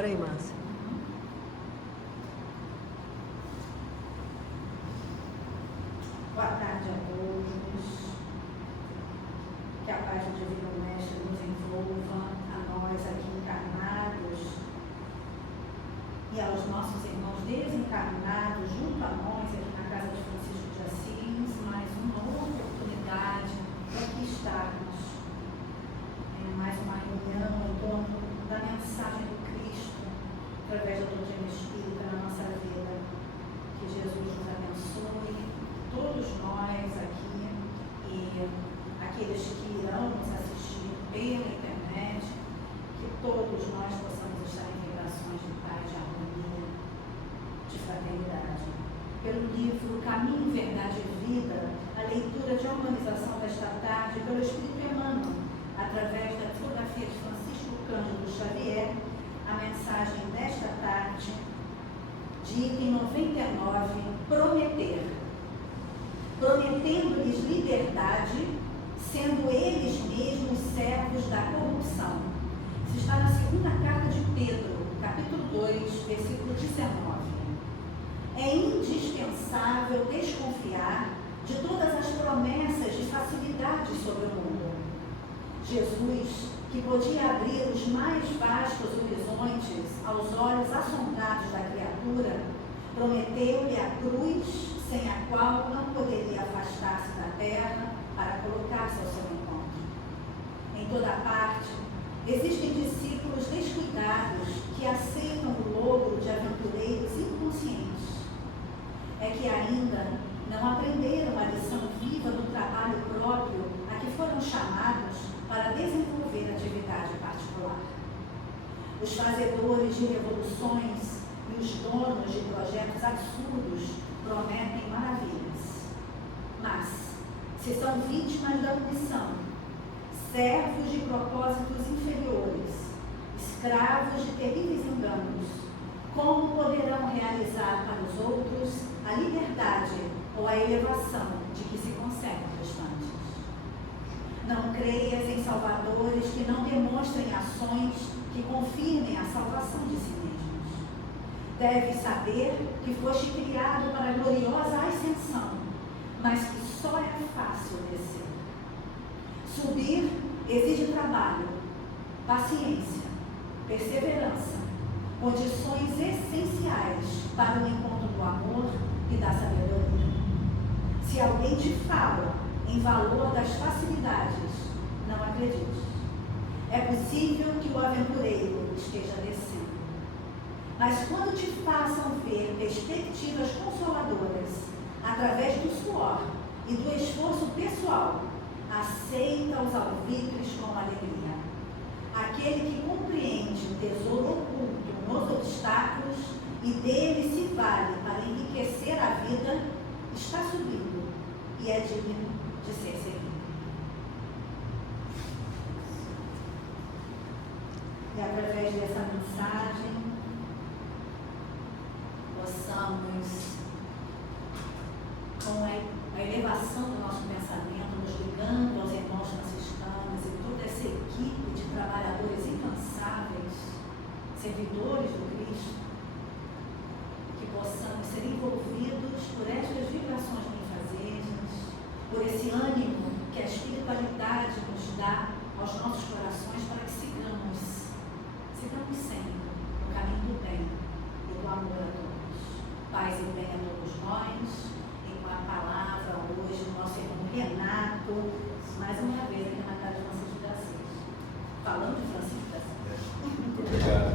Espera aí, Márcia. Boa tarde a todos. Que a paz do Divino Mestre nos envolva, a nós aqui encarnados e aos nossos irmãos desencarnados junto a nós aqui na Casa de Francisco de Assis, mais uma oportunidade de aqui estarmos em mais uma reunião em torno da mensagem do Cristo através da doutrina espírita na nossa vida. Que Jesus nos abençoe, todos nós aqui e aqueles que irão nos assistir pela internet, que todos nós possamos estar em vibrações de paz, de harmonia, de fraternidade. Pelo livro Caminho, Verdade e Vida, a leitura de humanização desta tarde pelo Espírito Emmanuel, através da psicografia de Francisco Cândido Xavier, a mensagem desta tarde, de item 99, prometer. Prometendo-lhes liberdade, sendo eles mesmos servos da corrupção. Isso está na segunda carta de Pedro, capítulo 2, versículo 19. É indispensável desconfiar de todas as promessas de facilidade sobre o mundo. Jesus, que podia abrir os mais vastos horizontes aos olhos assombrados da criatura, prometeu-lhe a cruz, sem a qual não poderia afastar-se da terra para colocar-se ao seu encontro. Em toda parte, existem discípulos descuidados que aceitam o logro de aventureiros inconscientes. É que ainda não aprenderam a lição viva do trabalho próprio a que foram chamados para desenvolver atividade particular. Os fazedores de revoluções e os donos de projetos absurdos prometem maravilhas. Mas, se são vítimas da ambição, servos de propósitos inferiores, escravos de terríveis enganos, como poderão realizar para os outros a liberdade ou a elevação de que se conservam distantes? Não creias em salvadores que não demonstrem ações que confirmem a salvação de si mesmos. Deves saber que foste criado para a gloriosa ascensão, mas que só é fácil descer. Subir exige trabalho, paciência, perseverança, condições essenciais para o encontro do amor e da sabedoria. Se alguém te fala em valor das facilidades, não acredite. É possível que o aventureiro esteja descendo. Mas quando te façam ver perspectivas consoladoras, através do suor e do esforço pessoal, aceita os alvitres com alegria. Aquele que compreende o tesouro oculto nos obstáculos e dele se vale para enriquecer a vida, está subindo e é digno de ser seguido. E através dessa mensagem, possamos, com a elevação do nosso pensamento, nos ligando aos irmãos franciscanos e toda essa equipe de trabalhadores incansáveis, servidores do Cristo, que possamos ser envolvidos por estas vibrações benfazejas, por esse ânimo que a espiritualidade nos dá aos nossos corações para que sigamos sempre no caminho do bem e do amor a todos. Paz e bem a todos nós, e com a palavra hoje do nosso irmão Renato, mais uma vez aqui na Casa de Francisco de Assis. Falando de Francisco de Assis. Muito obrigado.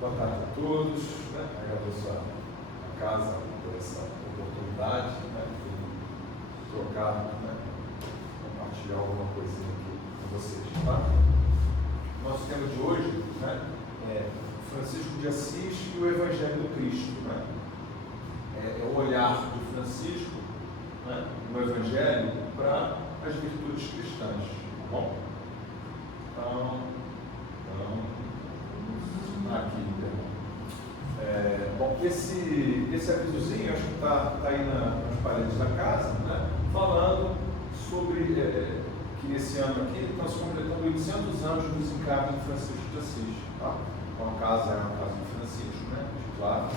Boa tarde a todos. Agradeço a casa por essa oportunidade de trocar, compartilhar alguma coisinha aqui com vocês. Tá? Nosso tema de hoje é Francisco de Assis e o Evangelho do Cristo. É o olhar de Francisco no Evangelho para as virtudes cristãs. Tá bom? Então aqui, bom, esse avisozinho, acho que está aí nas paredes da casa, falando sobre que nesse ano aqui estão se completando 800 anos do desencarne de Francisco de Assis. Tá? Então a casa é uma casa de Francisco, né? De Clara,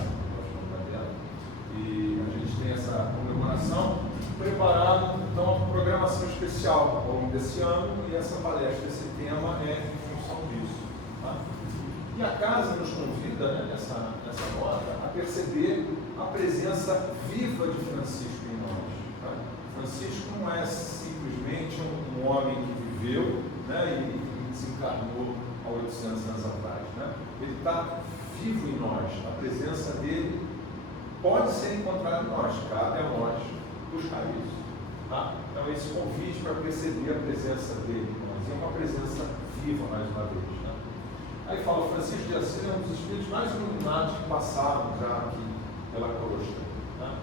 e a gente tem essa comemoração, preparado então uma programação especial ao longo desse ano, e essa palestra, esse tema é em função disso. Tá? E a casa nos convida, né, nessa nota, a perceber a presença viva de Francisco em nós. Tá? Francisco não é simplesmente um homem que viveu, né, e desencarnou há 800 anos atrás. Né? Ele está vivo em nós, a presença dele pode ser encontrada em nós, cabe a nós buscar isso. Tá? Então, esse convite para perceber a presença dele em nós, é uma presença viva, mais uma vez. Né? Aí fala, Francisco de Assis é um dos espíritos mais iluminados que passaram já aqui pela coroa. Né?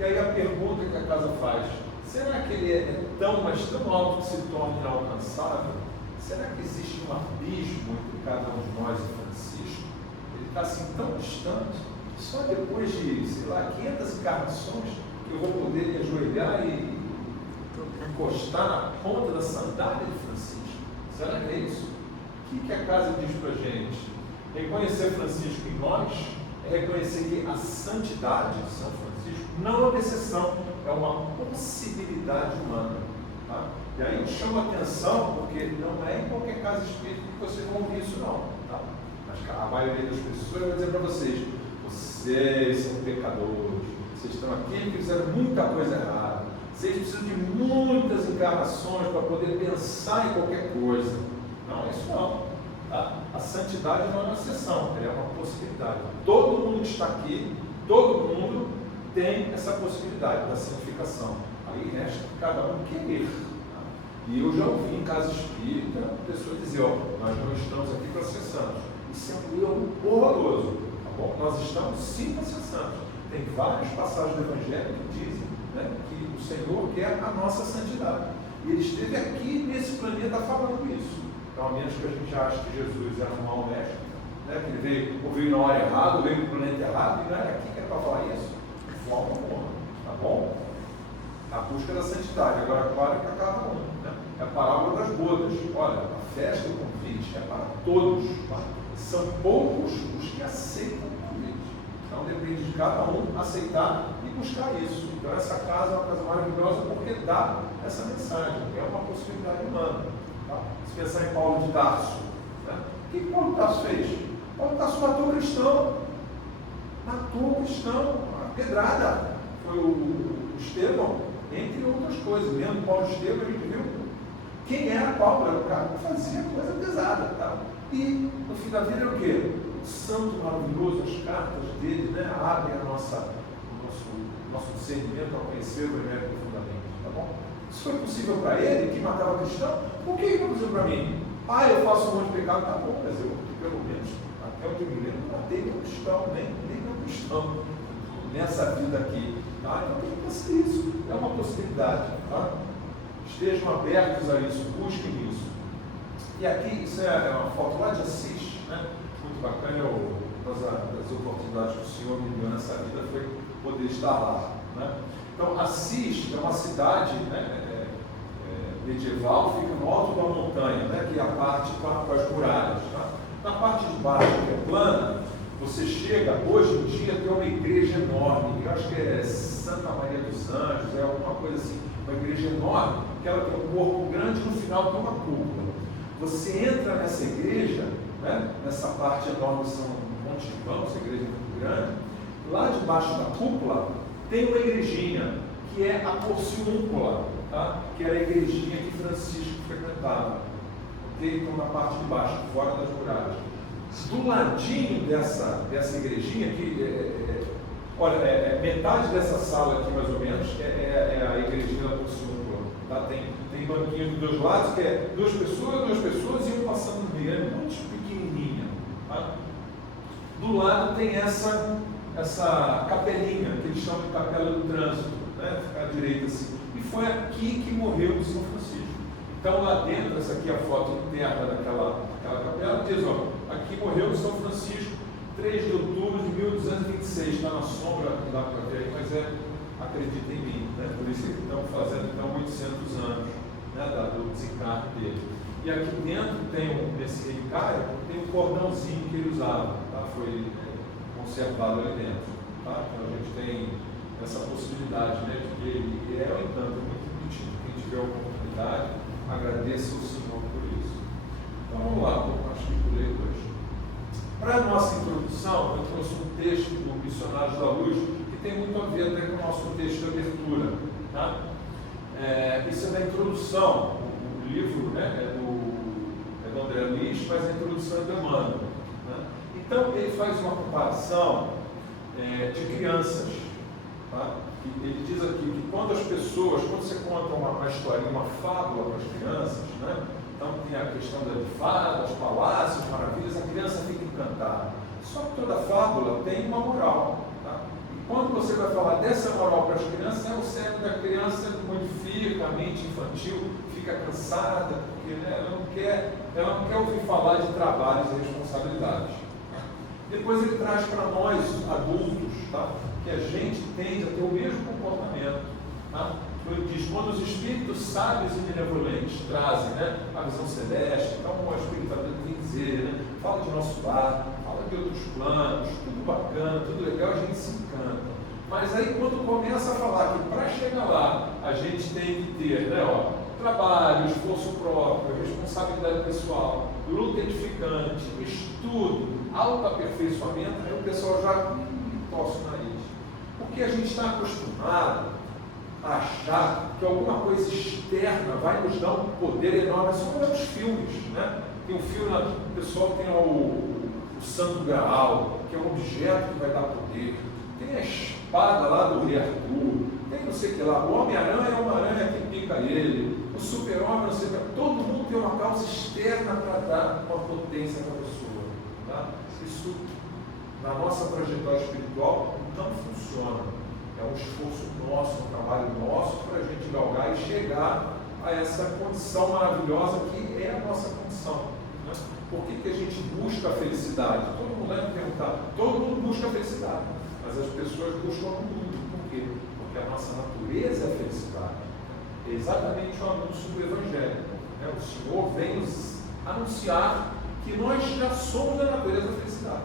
E aí a pergunta que a casa faz, será que ele é tão, mas tão alto que se torna inalcançável? Será que existe um abismo entre cada um de nós e Francisco? Ele está assim tão distante? Só depois de, sei lá, 500 encarnações que eu vou poder me ajoelhar e encostar na ponta da sandália de Francisco. Será que é isso? O que a casa diz para a gente? Reconhecer Francisco em nós é reconhecer que a santidade de São Francisco não é uma exceção, é uma possibilidade humana. Tá? E aí eu chamo a atenção, porque não é em qualquer casa espírita que vocês vão ouvir isso não. Tá? Mas a maioria das pessoas vai dizer para vocês, vocês são pecadores, vocês estão aqui porque fizeram muita coisa errada, vocês precisam de muitas encarnações para poder pensar em qualquer coisa. Não é isso não. Tá? A santidade não é uma exceção, ela é uma possibilidade. Todo mundo que está aqui, todo mundo tem essa possibilidade da santificação. Aí resta cada um querer. Tá? E eu já ouvi em casa espírita pessoas dizer, nós não estamos aqui para ser santos. Isso é um erro horroroso. Bom, nós estamos sim para ser santos. Tem várias passagens do Evangelho que dizem, né, que o Senhor quer a nossa santidade. E Ele esteve aqui nesse planeta falando isso. Então, a menos que a gente ache que Jesus era um mau mestre, né, que ele veio na hora errada, veio no planeta errado, e não era aqui que era para falar isso. De forma alguma, tá bom? A busca da santidade. Agora, claro que a cada um. Né? É a parábola das bodas. Olha, a festa, o convite é para todos. Tá? São poucos os que aceitam o convite. Então depende de cada um aceitar e buscar isso. Então essa casa é uma casa maravilhosa porque dá essa mensagem, é uma possibilidade humana. Tá? Se pensar em Paulo de Tarso, né? O que Paulo de Tarso fez? Paulo de Tarso matou cristão, a pedrada, foi o Estevão, entre outras coisas. Lendo Paulo Estevão, a gente viu quem era Paulo, era o cara que fazia coisa pesada. Tá? E no fim da vida é o quê? O santo maravilhoso, as cartas dele, né, abrem o nosso discernimento ao conhecer o Evangelho profundamente. Tá bom? Isso foi possível para ele, que matava cristão? Por que foi possível para mim? Eu faço um monte de pecado, tá bom, mas eu, pelo menos, até onde eu me lembro, não matei meu cristão, nem meu cristão, nessa vida aqui. Tá? Então tem que pensar isso, é uma possibilidade. Tá? Estejam abertos a isso, busquem isso. E aqui, isso é uma foto lá de Assis, né? Muito bacana, uma das oportunidades que o Senhor me deu nessa vida foi poder estar lá. Né? Então, Assis é uma cidade, né, medieval, fica no alto da montanha, né, que é a parte com as muralhas. Tá? Na parte de baixo, que é plana, você chega, hoje em dia tem uma igreja enorme, eu acho que é Santa Maria dos Anjos, é alguma coisa assim, uma igreja enorme, que ela tem um corpo grande e no final tem uma cúpula. Você entra nessa igreja, né, nessa parte enorme, são um monte de bancos, essa igreja é muito grande, lá debaixo da cúpula tem uma igrejinha, que é a Porciúncula, tá? Que era a igrejinha que Francisco frequentava. Okay? Então, na parte de baixo, fora das muralhas. Do ladinho dessa igrejinha, metade dessa sala aqui, mais ou menos, é a igrejinha da Porciúncula. Tá? Tem banquinho dos dois lados, que é duas pessoas e um passando no meio, é muito pequenininha. Tá? Do lado tem essa capelinha, que eles chamam de capela do trânsito, né? Ficar à direita assim. E foi aqui que morreu o São Francisco. Então lá dentro, essa aqui é a foto interna daquela capela, diz, aqui morreu o São Francisco, 3 de outubro de 1226, está na sombra, não dá para ver aí, mas acredita em mim, né? Por isso que estamos fazendo então 800 anos. né, do desencarne dele. E aqui dentro tem, nesse relicário, tem um cordãozinho que ele usava, tá? Foi conservado ali dentro. Tá? Então a gente tem essa possibilidade, né, de que ele é um encanto muito bonitinho. Quem tiver a oportunidade, agradeça ao Senhor por isso. Então vamos lá, acho que pulei hoje. Para a nossa introdução, eu trouxe um texto do Missionários da Luz, que tem muito a ver até com o nosso texto de abertura. Tá? Isso é da introdução. O livro, né, é do André Luiz, mas a introdução é do Emmanuel. Né? Então ele faz uma comparação de crianças. Tá? Ele diz aqui que quando você conta uma historinha, uma fábula para as crianças, né? Então tem a questão de fadas, palácios, maravilhas, a criança fica encantada. Só que toda fábula tem uma moral. Tá? E quando você vai falar dessa moral para as crianças, o cérebro da criança modifica, a mente infantil fica cansada, porque né, ela não quer ouvir falar de trabalhos e responsabilidades. Depois ele traz para nós, adultos, tá? Que a gente tende a ter o mesmo comportamento. Tá? Ele diz, quando os espíritos sábios e benevolentes trazem, né, a visão celeste, então o espiritualidade vem dizer, né, fala de nosso lar, fala de outros planos, tudo bacana, tudo legal, a gente se encanta. Mas aí quando começa a falar que para chegar lá a gente tem que ter, né, trabalho, esforço próprio, responsabilidade pessoal, luta edificante, estudo, autoaperfeiçoamento, aí o pessoal já torce o nariz. Porque a gente está acostumado a achar que alguma coisa externa vai nos dar um poder enorme. É só olhar os filmes, né? Tem um filme lá, o pessoal tem o Santo Graal, que é um objeto que vai dar poder. Tem a espada lá do Rei Arthur, tem não sei o que lá. O Homem-Aranha é uma aranha que pica ele. O Super-Homem, não sei o que. Todo mundo tem uma causa externa para dar uma potência para a pessoa. Tá? Isso, na nossa trajetória espiritual, não funciona. É um esforço nosso, um trabalho nosso para a gente galgar e chegar a essa condição maravilhosa que é a nossa condição. Né? Por que a gente busca a felicidade? Todo mundo vai me perguntar, todo mundo busca a felicidade, mas as pessoas buscam no mundo. Por quê? Porque a nossa natureza é a felicidade. É exatamente o anúncio do Evangelho. Né? O Senhor vem nos anunciar que nós já somos da natureza da felicidade.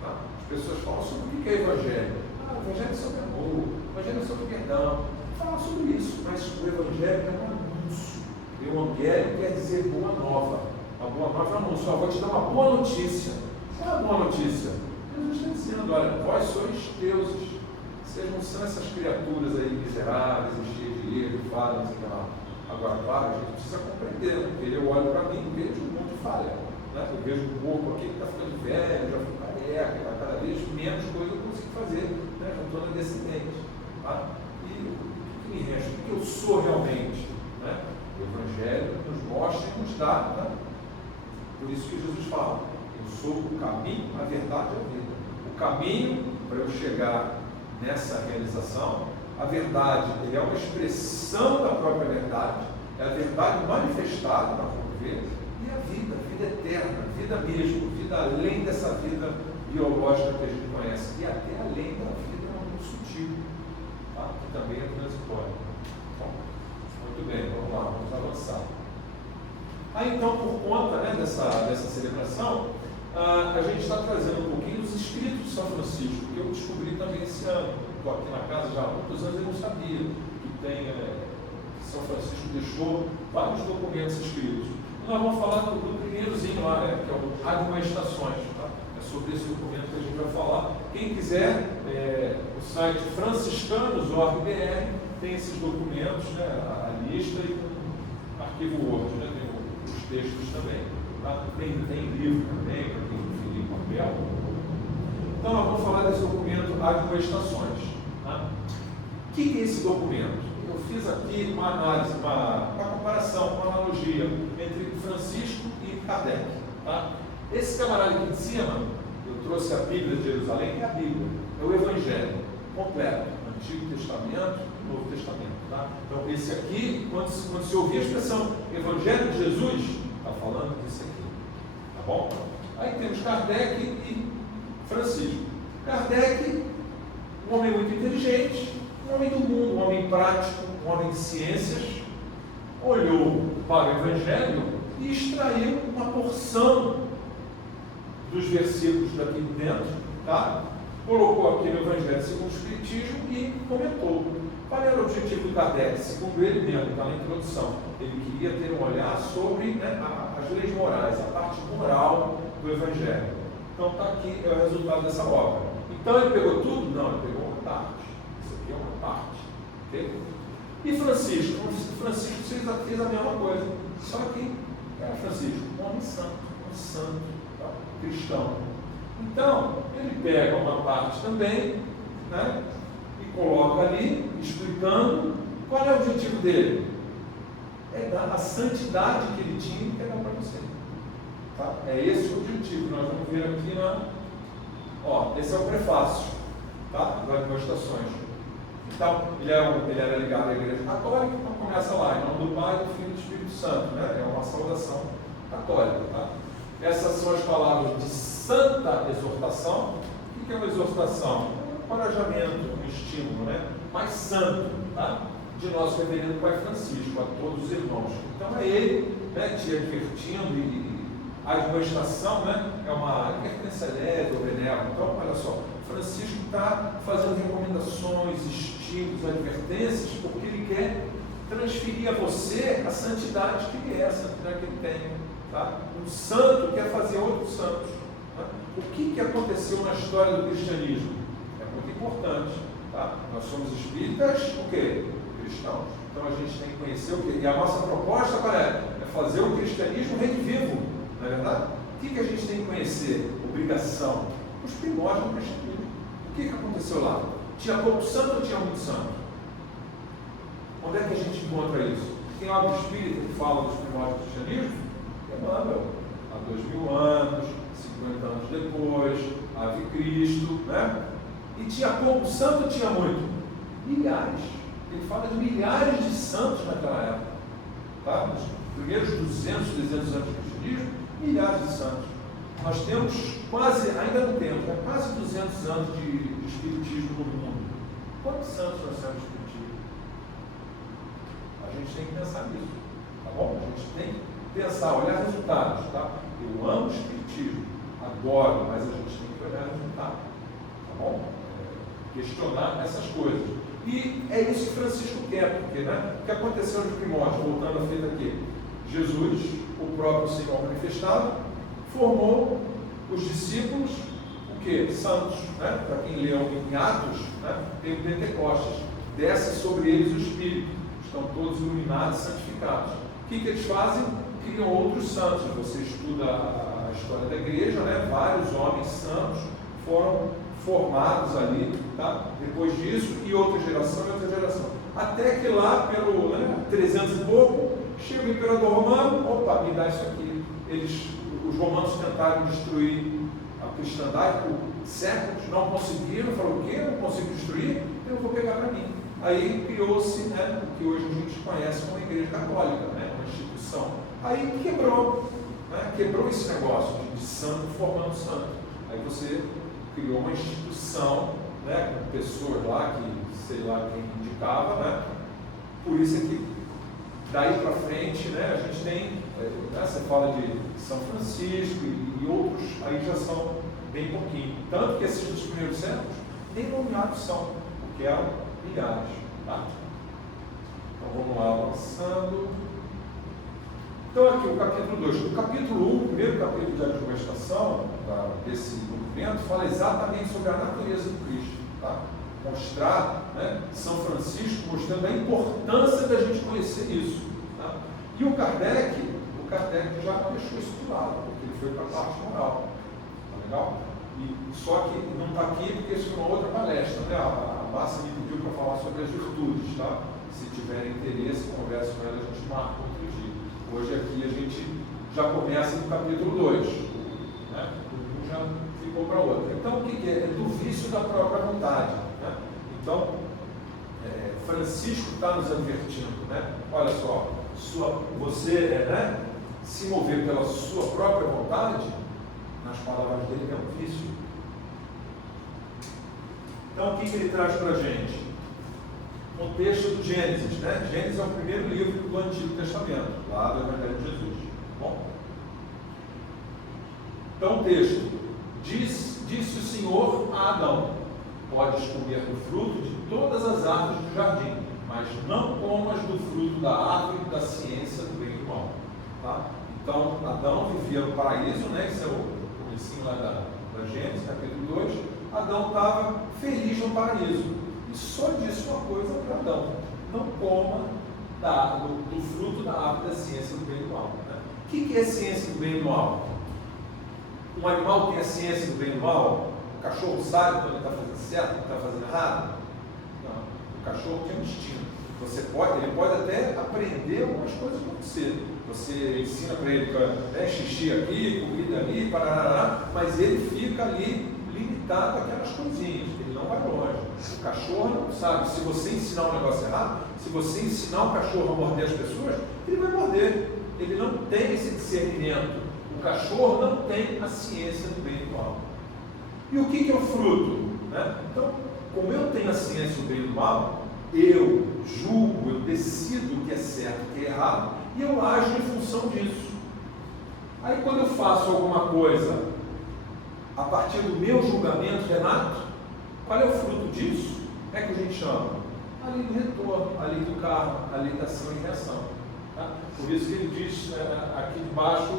Tá? As pessoas falam sobre o que é Evangelho. O Evangelho é sobre amor, o Evangelho é sobre perdão. Fala sobre isso, mas o Evangelho é um anúncio. E o Evangelho quer dizer boa nova. A boa nova é um anúncio. Vou te dar uma boa notícia. Qual é a boa notícia? Jesus está dizendo, olha, vós sois deuses. Vocês não são essas criaturas aí miseráveis, cheias de erro, fadas, não sei lá. Agora, claro, a gente precisa compreender, porque eu olho para mim e vejo um monte de falha. Né? Eu vejo um corpo aqui que está ficando velho, já ficou careca, está cada vez menos coisa eu consigo fazer. Né? Já estou na descendente. Tá? E o que me resta? O que eu sou realmente? Né? O Evangelho nos mostra e nos dá. Tá? Por isso que Jesus fala, eu sou o caminho, a verdade e a vida. O caminho para eu chegar nessa realização, a verdade ele é uma expressão da própria verdade, é a verdade manifestada na vida, e a vida eterna, vida mesmo, vida além dessa vida biológica que a gente conhece, e até além da vida muito sutil, tá? Que também é transitória. Bom, muito bem, vamos lá, vamos avançar. Aí então, por conta, né, dessa celebração, a gente está trazendo um pouquinho dos escritos de São Francisco, que eu descobri também esse ano. Estou aqui na casa já há muitos anos e não sabia que tem, que São Francisco deixou vários documentos escritos. E nós vamos falar do primeirozinho lá, né, que é o Admoestações. Tá? É sobre esse documento que a gente vai falar. Quem quiser, o site franciscanos.org.br tem esses documentos, né, a lista e um arquivo Word, né, tem os textos também. Tá? Tem livro também, para quem preferir papel. Então, nós vamos falar desse documento Admoestações. Tá? O que é esse documento? Eu fiz aqui uma análise, uma comparação, uma analogia entre Francisco e Kardec. Tá? Esse camarada aqui em cima, eu trouxe a Bíblia de Jerusalém, que é a Bíblia, é o Evangelho completo, Antigo Testamento e Novo Testamento. Tá? Então, esse aqui, quando se ouvir a expressão Evangelho de Jesus, está falando disso aqui. Tá bom? Aí temos Kardec e Francisco. Kardec, um homem muito inteligente, um homem do mundo, um homem prático, um homem de ciências, olhou para o Evangelho e extraiu uma porção dos versículos daqui dentro, tá? Colocou aqui no Evangelho segundo o Espiritismo e comentou. Qual era o objetivo do Kardec? Segundo ele mesmo, está na introdução. Ele queria ter um olhar sobre, né, as leis morais, a parte moral do Evangelho. Então está aqui é o resultado dessa obra. Então ele pegou tudo? Não, ele pegou uma parte. Isso aqui é uma parte. Okay? E Francisco? Francisco fez a mesma coisa. Só que era Francisco, um homem santo, tá? Cristão. Então, ele pega uma parte também, né, e coloca ali, explicando qual é o objetivo dele. É dar a santidade que ele tinha e quer dar para você. Tá? É esse o objetivo. Nós vamos ver aqui esse é o prefácio, tá? Das Demonstrações. Então, ele era ligado à Igreja Católica, então começa lá, em nome do Pai, do Filho e do Espírito Santo, né? É uma saudação católica, tá? Essas são as palavras de santa exortação. O que é uma exortação? Um encorajamento, um estímulo, né? Mais santo, tá? De nosso reverendo Pai Francisco, a todos os irmãos. Então é ele, né, te advertindo, e a admoestação, né, é uma advertência leve ou benévola. Então, olha só, Francisco está fazendo recomendações, estímulos, advertências, porque ele quer transferir a você a santidade que ele é, a santidade que ele tem. Tá? Um santo quer fazer outros santos. Tá? O que aconteceu na história do cristianismo? É muito importante. Tá? Nós somos espíritas, o quê? Cristãos. Então a gente tem que conhecer o quê? E a nossa proposta é fazer o cristianismo redivivo, não é verdade? O que a gente tem que conhecer? Obrigação. Os primórdios do cristianismo. O que aconteceu lá? Tinha pouco santo ou tinha muito santo? Onde é que a gente encontra isso? Tem algo espírita que fala dos primórdios do cristianismo? Emmanuel, há 2000 anos, 50 anos depois, ave Cristo, né? E tinha pouco santo ou tinha muito? Milhares. Ele fala de milhares de santos naquela época. Tá? Nos primeiros 200, 300 anos do cristianismo, milhares de santos. Nós temos quase, ainda não temos, quase 200 anos de espiritismo no mundo. Quantos santos nós temos de espiritismo? A gente tem que pensar nisso, tá bom? A gente tem que pensar, olhar resultados, tá? Eu amo o espiritismo, adoro, mas a gente tem que olhar resultados, tá bom? Questionar essas coisas. E é isso que Francisco quer, porque, né? O que aconteceu nos primórdios, voltando a fita aqui, Jesus, o próprio Senhor manifestado, formou os discípulos, o que? Santos, né? Para quem leu em Atos, né? Tem o Pentecostes, desce sobre eles o Espírito, estão todos iluminados e santificados. O que eles fazem? Criam outros santos. Você estuda a história da igreja, né? Vários homens santos foram formados ali, tá? Depois disso, e outra geração, até que lá pelo 300 e pouco, chega o imperador romano, opa, me dá isso aqui. Os romanos tentaram destruir a cristandade por séculos, não conseguiram, falaram, o quê? Não consigo destruir? Então eu vou pegar para mim. Aí criou-se, né, o que hoje a gente conhece como a Igreja Católica, né, uma instituição. Aí quebrou, né, quebrou esse negócio de santo formando santo. Aí você criou uma instituição, né, com pessoas lá que, sei lá quem indicava, né? Por isso é que daí para frente, né, a gente tem, você fala de São Francisco e outros, aí já são bem pouquinho. Tanto que esses dos primeiros séculos nem nomeados são, porque eram milhares. Tá? Então vamos lá, avançando. Então aqui o capítulo 2. No capítulo 1, o primeiro capítulo de admoestação desse documento, fala exatamente sobre a natureza do Cristo. Tá? Mostrar, né, São Francisco mostrando a importância da gente conhecer isso. Tá? E o Kardec já deixou isso de lado, porque ele foi para a parte moral. Tá legal? E, só que não está aqui porque isso é uma outra palestra. Né? A Márcia me pediu para falar sobre as virtudes. Tá? Se tiverem interesse, converse com ela, a gente marca outro dia. Hoje aqui a gente já começa no capítulo 2. Né? Um já ficou para outro. Então o que é? É do vício da própria vontade. Né? Então, Francisco está nos advertindo. Né? Olha só, você né, se mover pela sua própria vontade, nas palavras dele, é um vício. Então o que ele traz para a gente? contexto do Gênesis, né? Gênesis é o primeiro livro do Antigo Testamento, lá do Evangelho de Jesus. Bom? Então o texto disse o Senhor a Adão: podes comer do fruto de todas as árvores do jardim, mas não comas do fruto da árvore da ciência do bem e do mal. Tá? Então Adão vivia no paraíso, né? Esse é o comecinho lá da Gênesis, capítulo 2. Adão estava feliz no paraíso. E só disse uma coisa para Adão: não coma do fruto da árvore da ciência do bem e do mal. Né? O que é ciência do bem e do mal? Um animal tem a ciência do bem e do mal? O cachorro sabe quando ele está fazendo certo, quando está fazendo errado? Não. O cachorro tem um instinto. Ele pode até aprender algumas coisas para você ensina para ele xixi aqui, comida ali, parará, mas ele fica ali limitado àquelas coisinhas. Ele não vai longe. O cachorro não sabe. Se você ensinar um negócio errado, se você ensinar o cachorro a morder as pessoas, ele vai morder. Ele não tem esse discernimento. O cachorro não tem a ciência do bem e do mal. E o que é o fruto? Né? Então, como eu tenho a ciência do bem e do mal, eu julgo, eu decido o que é certo e o que é errado, e eu ajo em função disso. Aí quando eu faço alguma coisa a partir do meu julgamento, Renato, qual é o fruto disso? É que a gente chama ali do retorno, ali do karma, ali da ação e reação. Tá? Por isso que ele diz aqui debaixo,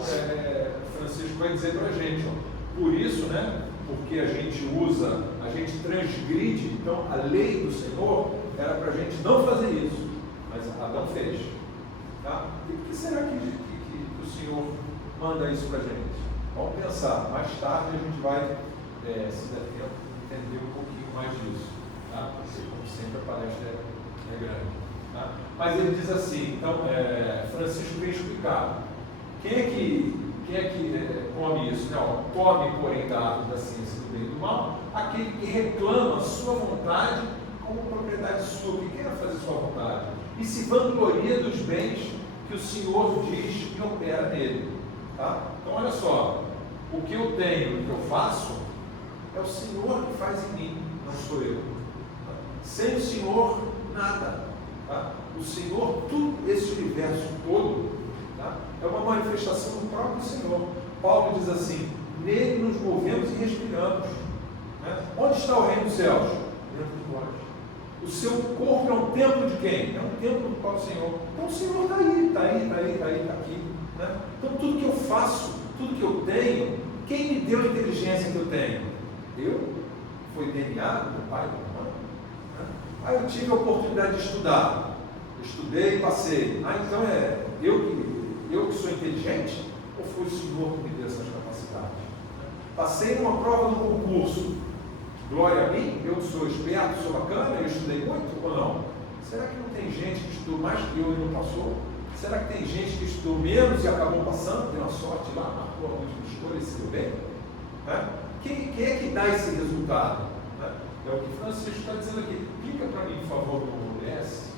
Francisco vai dizer para a gente, ó, por isso, né, porque a gente transgride, então a lei do Senhor era para a gente não fazer isso, mas Adão fez. Tá? E por que será que o Senhor manda isso para a gente? Vamos pensar, mais tarde a gente vai, se der tempo, entender um pouquinho mais disso. Tá? Porque, como sempre, a palestra é grande. Tá? Mas ele diz assim, então, Francisco vem explicar. Quem é que come isso? Não, come, porém, da árvore da ciência do bem e do mal, aquele que reclama a sua vontade como propriedade sua, que quer fazer sua vontade, e se vangloria dos bens que o Senhor diz e opera nele. Tá? Então, olha só, o que eu tenho, o que eu faço, é o Senhor que faz em mim, não sou eu. Tá? Sem o Senhor, nada. Tá? O Senhor, tudo esse universo todo, tá? É uma manifestação do próprio Senhor. Paulo diz assim: nele nos movemos e respiramos. Né? Onde está o reino dos céus? Dentro de nós. O seu corpo é um templo de quem? É um templo do próprio Senhor. Então o Senhor está aqui. Né? Então tudo que eu faço, tudo que eu tenho, quem me deu a inteligência que eu tenho? Eu? Foi DNA do meu pai, da minha mãe? Né? Aí eu tive a oportunidade de estudar. Estudei e passei. Então eu que sou inteligente? Ou foi o Senhor que me deu essas capacidades? Passei numa prova no concurso. Glória a mim, eu que sou esperto, sou bacana, eu estudei muito ou não? Será que não tem gente que estudou mais que eu e não passou? Será que tem gente que estudou menos e acabou passando? Deu uma sorte lá, marcou a última escolha e se deu bem? Né? Quem é que dá esse resultado? Né? É o que Francisco está dizendo aqui. Clica para mim, por favor, no OBS.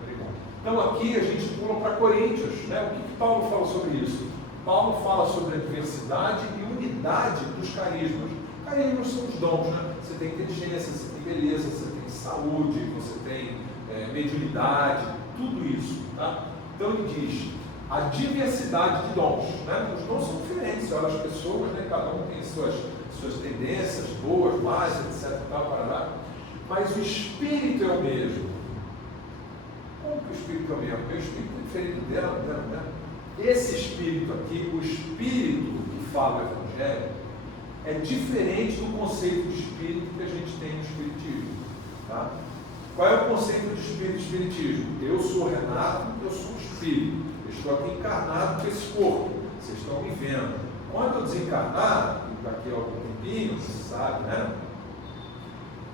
Obrigado. Então aqui a gente pula para Coríntios. Né? O que Paulo fala sobre isso? Paulo fala sobre a diversidade e unidade dos carismas. Carismas são os dons, né? Você tem inteligência, você tem beleza, você tem saúde, você tem mediunidade, tudo isso. Tá? Então ele diz a diversidade de dons. Né? Os dons são diferentes, você olha as pessoas, né? Cada um tem suas tendências, boas, más, etc. Mas o Espírito é o mesmo. Como que o Espírito é o mesmo? O Espírito é diferente dela. Esse Espírito aqui, o Espírito que fala o Evangelho, é diferente do conceito de Espírito que a gente tem no Espiritismo. Tá? Qual é o conceito de Espírito e Espiritismo? Eu sou Renato, eu sou um Espírito. Eu estou aqui encarnado com esse corpo. Vocês estão me vendo. Quando eu desencarnar, daqui a algum tempinho, você sabe, né?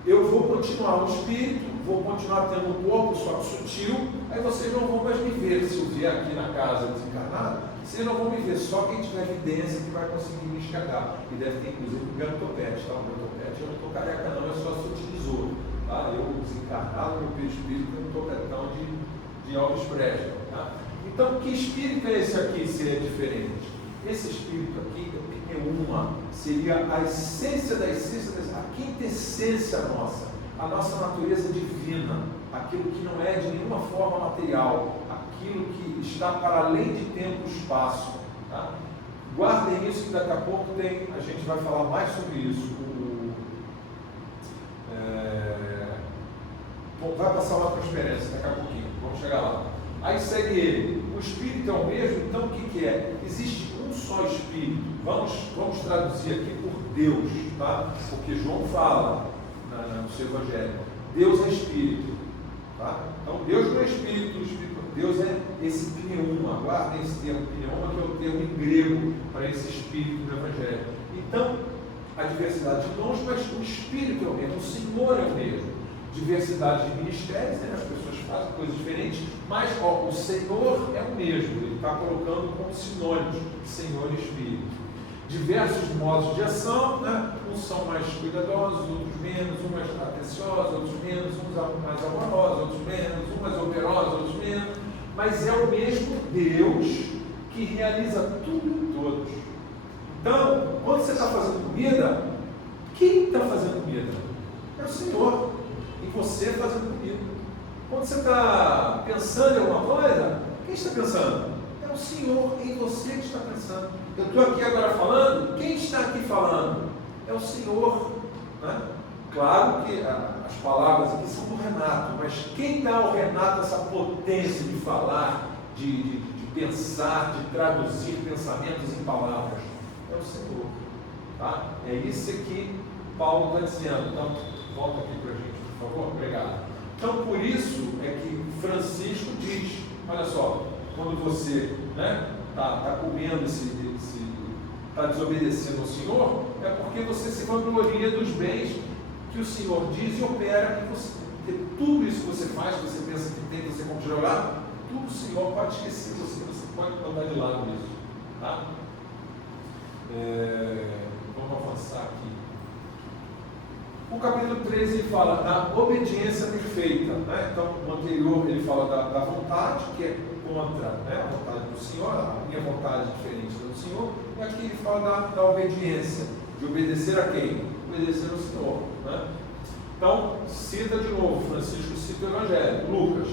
Eu vou continuar no Espírito, vou continuar tendo um corpo, só que sutil, aí vocês não vão mais me ver. Se eu vier aqui na casa desencarnado, vocês não vão me ver, só quem tiver evidência que vai conseguir me enxergar. E deve ter, inclusive, um grande topete, tá? O meu topete, eu não estou careca não, é só sutilizou. Tá? Eu desencarnado, meu perispírito tem um topetão de Elvis Presley. Tá? Então, que espírito é esse aqui, se é diferente? Esse espírito aqui é uma, seria a essência da essência, a quintessência nossa. a nossa natureza divina, aquilo que não é de nenhuma forma material, aquilo que está para além de tempo e espaço. Tá? Guardem isso, que daqui a pouco a gente vai falar mais sobre isso. Vai passar uma transferência daqui a pouquinho, vamos chegar lá. Aí segue ele, o Espírito é o mesmo, então o que é? Existe um só Espírito. Vamos traduzir aqui por Deus, tá? Porque João fala no seu Evangelho, Deus é Espírito, tá? Então Deus não é Espírito, Deus é esse pneuma. Guardem esse termo, pneuma, que é o termo em grego para esse Espírito do Evangelho. Então, a diversidade de dons, mas o Espírito é o mesmo, o Senhor é o mesmo. Diversidade de ministérios, né? As pessoas fazem coisas diferentes, mas o Senhor é o mesmo. Ele está colocando como sinônimos, Senhor e Espírito. Diversos modos de ação, né? Uns são mais cuidadosos, outros menos, uns mais atenciosos, outros menos, uns mais amorosos, outros menos, uns mais operosos, outros menos, mas é o mesmo Deus que realiza tudo em todos. Então, quando você está fazendo comida, quem está fazendo comida? É o Senhor, e você fazendo comida. Quando você está pensando em alguma coisa, quem está pensando? É o Senhor em você que está pensando. Eu estou aqui agora falando, quem está aqui falando? É o Senhor, né? Claro que as palavras aqui são do Renato, mas quem dá ao Renato essa potência de falar, de pensar, de traduzir pensamentos em palavras? É o Senhor, tá? É isso que Paulo está dizendo. Então, volta aqui para a gente, por favor, obrigado. Então, por isso é que Francisco diz, olha só, quando você está comendo está desobedecendo ao Senhor, é porque você se vangloria dos bens que o Senhor diz e opera em você. Porque tudo isso que você faz, que você pensa que tem, que você pode jogar, tudo o Senhor pode esquecer você pode mandar de lado isso. Tá? Vamos avançar aqui. O capítulo 13 ele fala da obediência perfeita, né? Então, o anterior ele fala da vontade, que é contra, né, a vontade do Senhor, a minha vontade é diferente da do Senhor, e aqui ele fala da obediência, de obedecer a quem? Obedecer ao Senhor. Né? Então, cita de novo, Francisco cita o Evangelho, Lucas.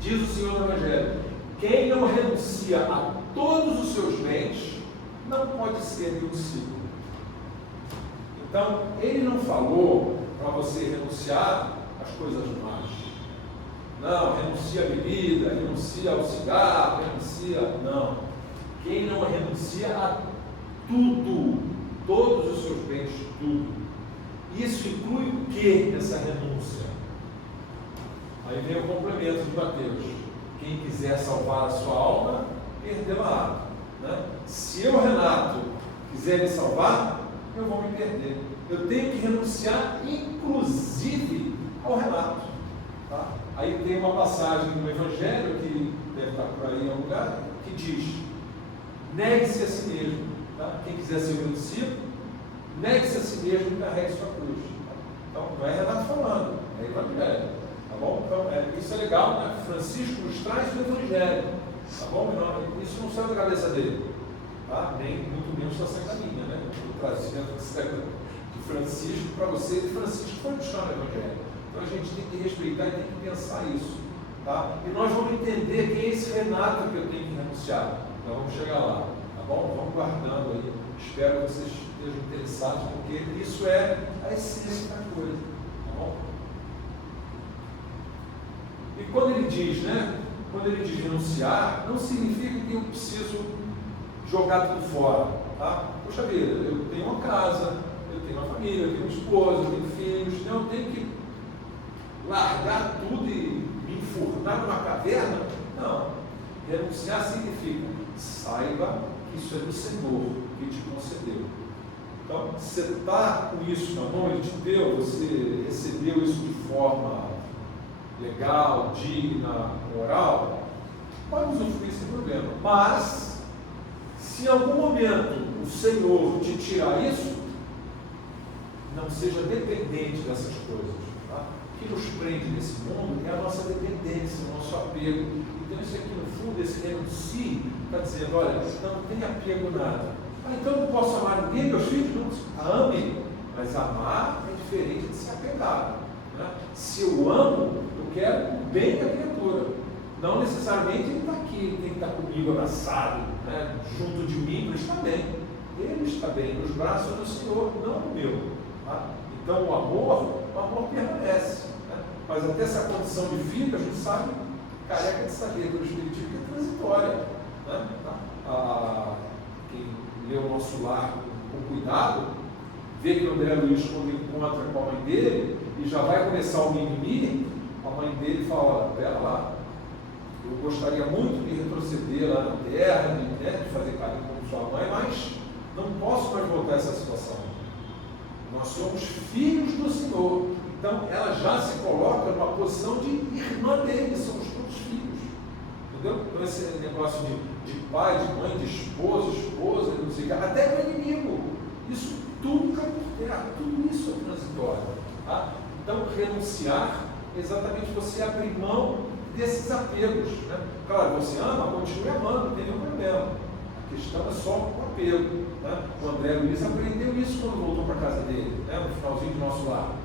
Diz o Senhor no Evangelho: quem não renuncia a todos os seus bens, não pode ser meu discípulo. Então, ele não falou para você renunciar às coisas más. Não, renuncia à bebida, renuncia ao cigarro, renuncia. Não. Quem não renuncia a tudo, todos os seus bens, tudo. Isso inclui o que nessa renúncia? Aí vem o complemento de Mateus: quem quiser salvar a sua alma, perdê-la. Né? Se eu, Renato, quiser me salvar, eu vou me perder. Eu tenho que renunciar, inclusive, ao Renato. Tá? Aí tem uma passagem no Evangelho, que deve estar por aí em algum lugar, que diz: negue-se a si mesmo. Tá? Quem quiser ser meu discípulo, negue-se a si mesmo e carregue sua cruz. Tá? Então, não é Renato falando, é Evangelho. Tá bom? Então, isso é legal, né? Francisco nos traz o Evangelho. Tá bom? Não, isso não saiu da cabeça dele. Tá? Nem muito menos está saindo da minha, né? Eu estou trazendo de Francisco para você, e Francisco foi buscar no Evangelho. Então a gente tem que respeitar e tem que pensar isso. Tá? E nós vamos entender quem é esse Renato que eu tenho que renunciar. Nós vamos chegar lá. Tá bom? Vamos guardando aí. Espero que vocês estejam interessados, porque isso é a essência da coisa. Tá bom? E quando ele diz, né? Quando ele diz renunciar, não significa que eu preciso jogar tudo fora. Tá? Poxa vida, eu tenho uma casa, eu tenho uma família, eu tenho uma esposa, eu tenho filhos, então eu tenho que largar tudo e me enfurnar numa caverna? Não. Renunciar significa: saiba que isso é do Senhor que te concedeu. Então, você está com isso na mão, Ele te deu, você recebeu isso de forma legal, digna, moral, pode usufruir sem problema. Mas, se em algum momento o Senhor te tirar isso, não seja dependente dessas coisas. Tá? O que nos prende nesse mundo é a nossa dependência, o nosso apego. Então isso aqui no fundo, esse renuncie, está dizendo: olha, não tem apego nada. Então eu não posso amar ninguém, meus filhos? Não, ame, Mas amar é diferente de se apegar. Né? Se eu amo, eu quero o bem da criatura. Não necessariamente ele está aqui, ele tem que estar comigo abraçado, né? Junto de mim, mas está bem. Ele está bem nos braços do Senhor, não no meu. Tá? Então o amor permanece. Né? Mas até essa condição de vida, a gente sabe, careca de saber pelo Espiritismo, que é transitória. Né? Quem lê o Nosso Lar com cuidado, vê que o André Luiz, quando encontra com a mãe dele, e já vai começar o mimimi, a mãe dele fala: pera lá, eu gostaria muito de retroceder lá na terra, de fazer carinho com sua mãe, mas não posso mais voltar a essa situação. Nós somos filhos do Senhor. Então ela já se coloca numa posição de irmã dele, somos todos filhos. Entendeu? Então esse negócio de pai, de mãe, de esposa, não sei o que, até com inimigo. Isso tudo cai por terra, tudo isso é transitório. Tá? Então renunciar é exatamente você abrir mão desses apegos. Né? Claro, você ama, continue amando, não tem nenhum problema. A questão é só o apego. Né? O André Luiz aprendeu isso quando voltou para a casa dele, né? No finalzinho do Nosso Lar.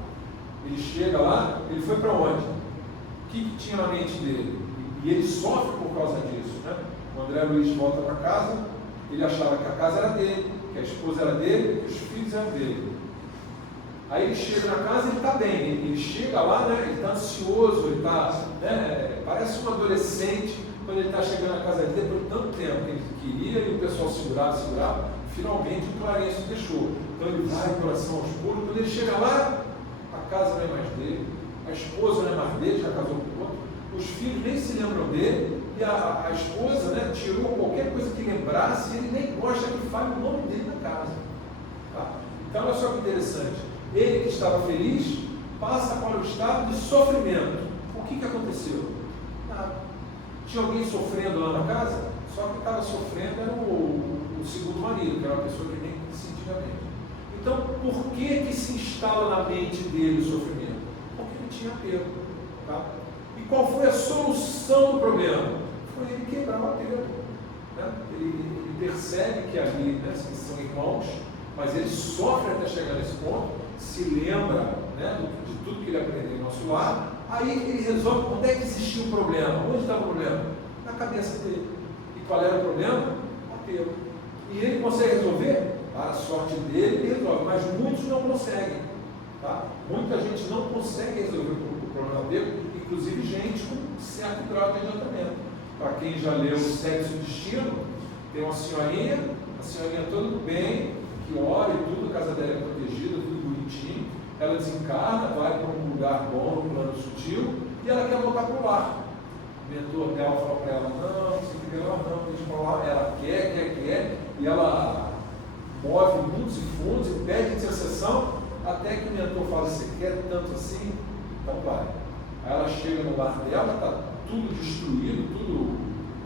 Ele chega lá, ele foi para onde? O que tinha na mente dele? E ele sofre por causa disso. Né? O André Luiz volta para casa, ele achava que a casa era dele, que a esposa era dele, que os filhos eram dele. Aí ele chega na casa e ele está bem, ele chega lá, né, ele está ansioso, ele está, né, parece um adolescente quando ele está chegando na casa dele, depois de tanto tempo que ele queria e o pessoal segurava, finalmente o Clarence deixou. Então ele vai, coração aos pulos, quando ele chega lá, a casa não é mais dele, a esposa não é mais dele, já casou com outro, os filhos nem se lembram dele, e a esposa, né, tirou qualquer coisa que lembrasse, e ele nem gosta que fale o nome dele na casa. Tá? Então olha só que interessante. Ele que estava feliz, passa para o estado de sofrimento. O que aconteceu? Nada. Tinha alguém sofrendo lá na casa? Só que estava sofrendo era o segundo marido, que era uma pessoa que nem sentia bem. Então, por que se instala na mente dele o sofrimento? Porque ele tinha apego. Tá? E qual foi a solução do problema? Foi ele quebrar o apego. Né? Ele percebe que ali, né, são irmãos, mas ele sofre até chegar nesse ponto, se lembra, né, de tudo que ele aprendeu em Nosso Lar, aí ele resolve onde é que existia o problema. Onde estava o problema? Na cabeça dele. E qual era o problema? Apego. E ele consegue resolver? Para a sorte dele, ele resolve, mas muitos não conseguem. Tá? Muita gente não consegue resolver o problema do apego, inclusive gente com certo grau de adiantamento. Para quem já leu Sexo e Destino, tem uma senhorinha, a senhorinha toda do bem, que ora e tudo, a casa dela é protegida, tudo bonitinho, ela desencarna, vai para um lugar bom, no plano sutil, e ela quer voltar para o lar. O mentor dela fala para ela: não, você tem que ver ela, não, deixa para lá. Ela quer, e ela move mundos e fundos e pede intercessão, até que o mentor fala: você quer tanto assim? Então vai. Aí ela chega no lar dela, está tudo destruído, tudo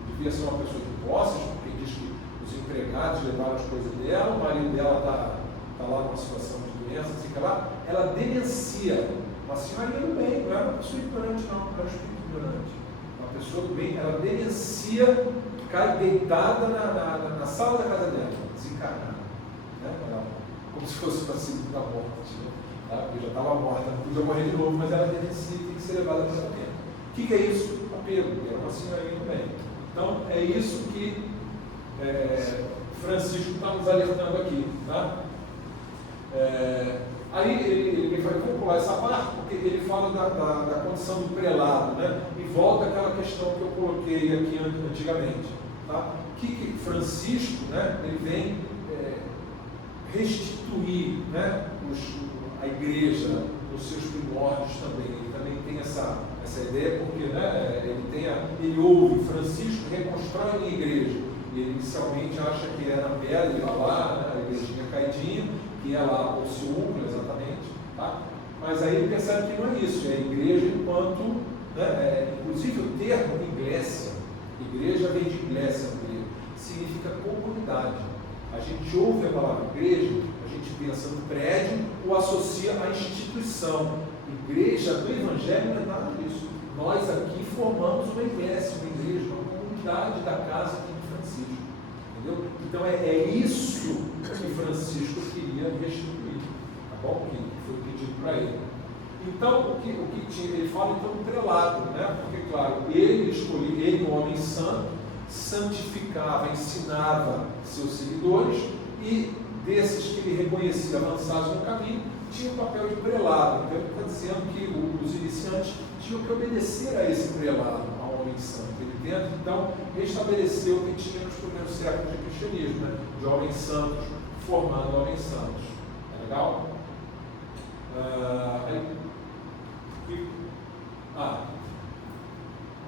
devia ser uma pessoa de posses, porque diz que os empregados levaram as coisas dela, o marido dela está lá numa situação de doença, assim que ela demencia. Uma senhorinha do bem, não era uma pessoa ignorante, não era um espírito ignorante. Uma pessoa do bem, ela demencia, cai deitada na sala da casa dela, desencarnada. Né? Como se fosse uma segunda morte. Né? Tá? Porque já estava morta, não podia morrer de novo, mas ela demencia e tem que ser levada para o tempo. O que é isso? Apego. Era uma senhorinha do bem. Então, é isso que Francisco está nos alertando aqui. Tá? Aí ele vai pular essa parte, porque ele fala da condição do prelado, né? E volta àquela questão que eu coloquei aqui antigamente. Tá? Que Francisco, né, ele vem restituir, né, a igreja nos seus primórdios também. Ele também tem essa ideia, porque, né, ele ouve Francisco reconstrói a minha igreja. E ele inicialmente acha que era na pedra, ele vai lá, né, a igrejinha caidinha, que é lá o Porciúnculo, exatamente. Tá? Mas aí ele percebe que não é isso, é a igreja enquanto, né, inclusive o termo igreja vem de igreja, significa comunidade. A gente ouve a palavra igreja, a gente pensa no prédio ou associa à instituição. Igreja do Evangelho não é nada disso. Nós aqui formamos uma igreja, uma comunidade da casa de Francisco. Entendeu? Então é isso que Francisco queria restituir. A bom? Que foi pedido para ele. Então, o que tinha, ele fala então do prelado, né? Porque, claro, ele, um homem santo, santificava, ensinava seus seguidores, e desses que ele reconhecia avançados no caminho, tinha o papel de prelado. Então, ele está dizendo que os iniciantes tinham que obedecer a esse prelado, ao homem santo. Ele tenta, então, restabelecer o que tinha nos primeiros séculos de cristianismo, né? De homens santos formando homens santos. É legal?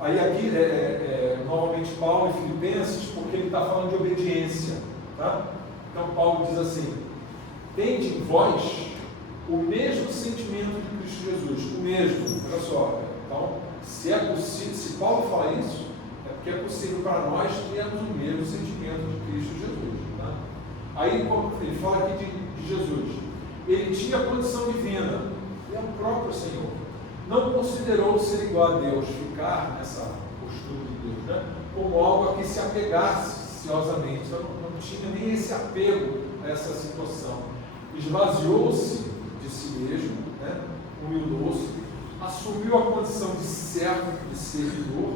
Aí aqui, novamente, Paulo em Filipenses, porque ele está falando de obediência. Tá? Então, Paulo diz assim: tende em vós o mesmo sentimento de Cristo Jesus. O mesmo, olha só. Então, se é possível, se Paulo fala isso, é porque é possível para nós termos o mesmo sentimento de Cristo Jesus. Tá? Aí, ele fala aqui de Jesus. Ele tinha condição divina, é o próprio Senhor. Não considerou ser igual a Deus, ficar nessa postura de Deus, né? Como algo a que se apegasse ansiosamente. Então, não tinha nem esse apego a essa situação. Esvaziou-se de si mesmo, né? Humilhou-se, assumiu a condição de servo, de servidor,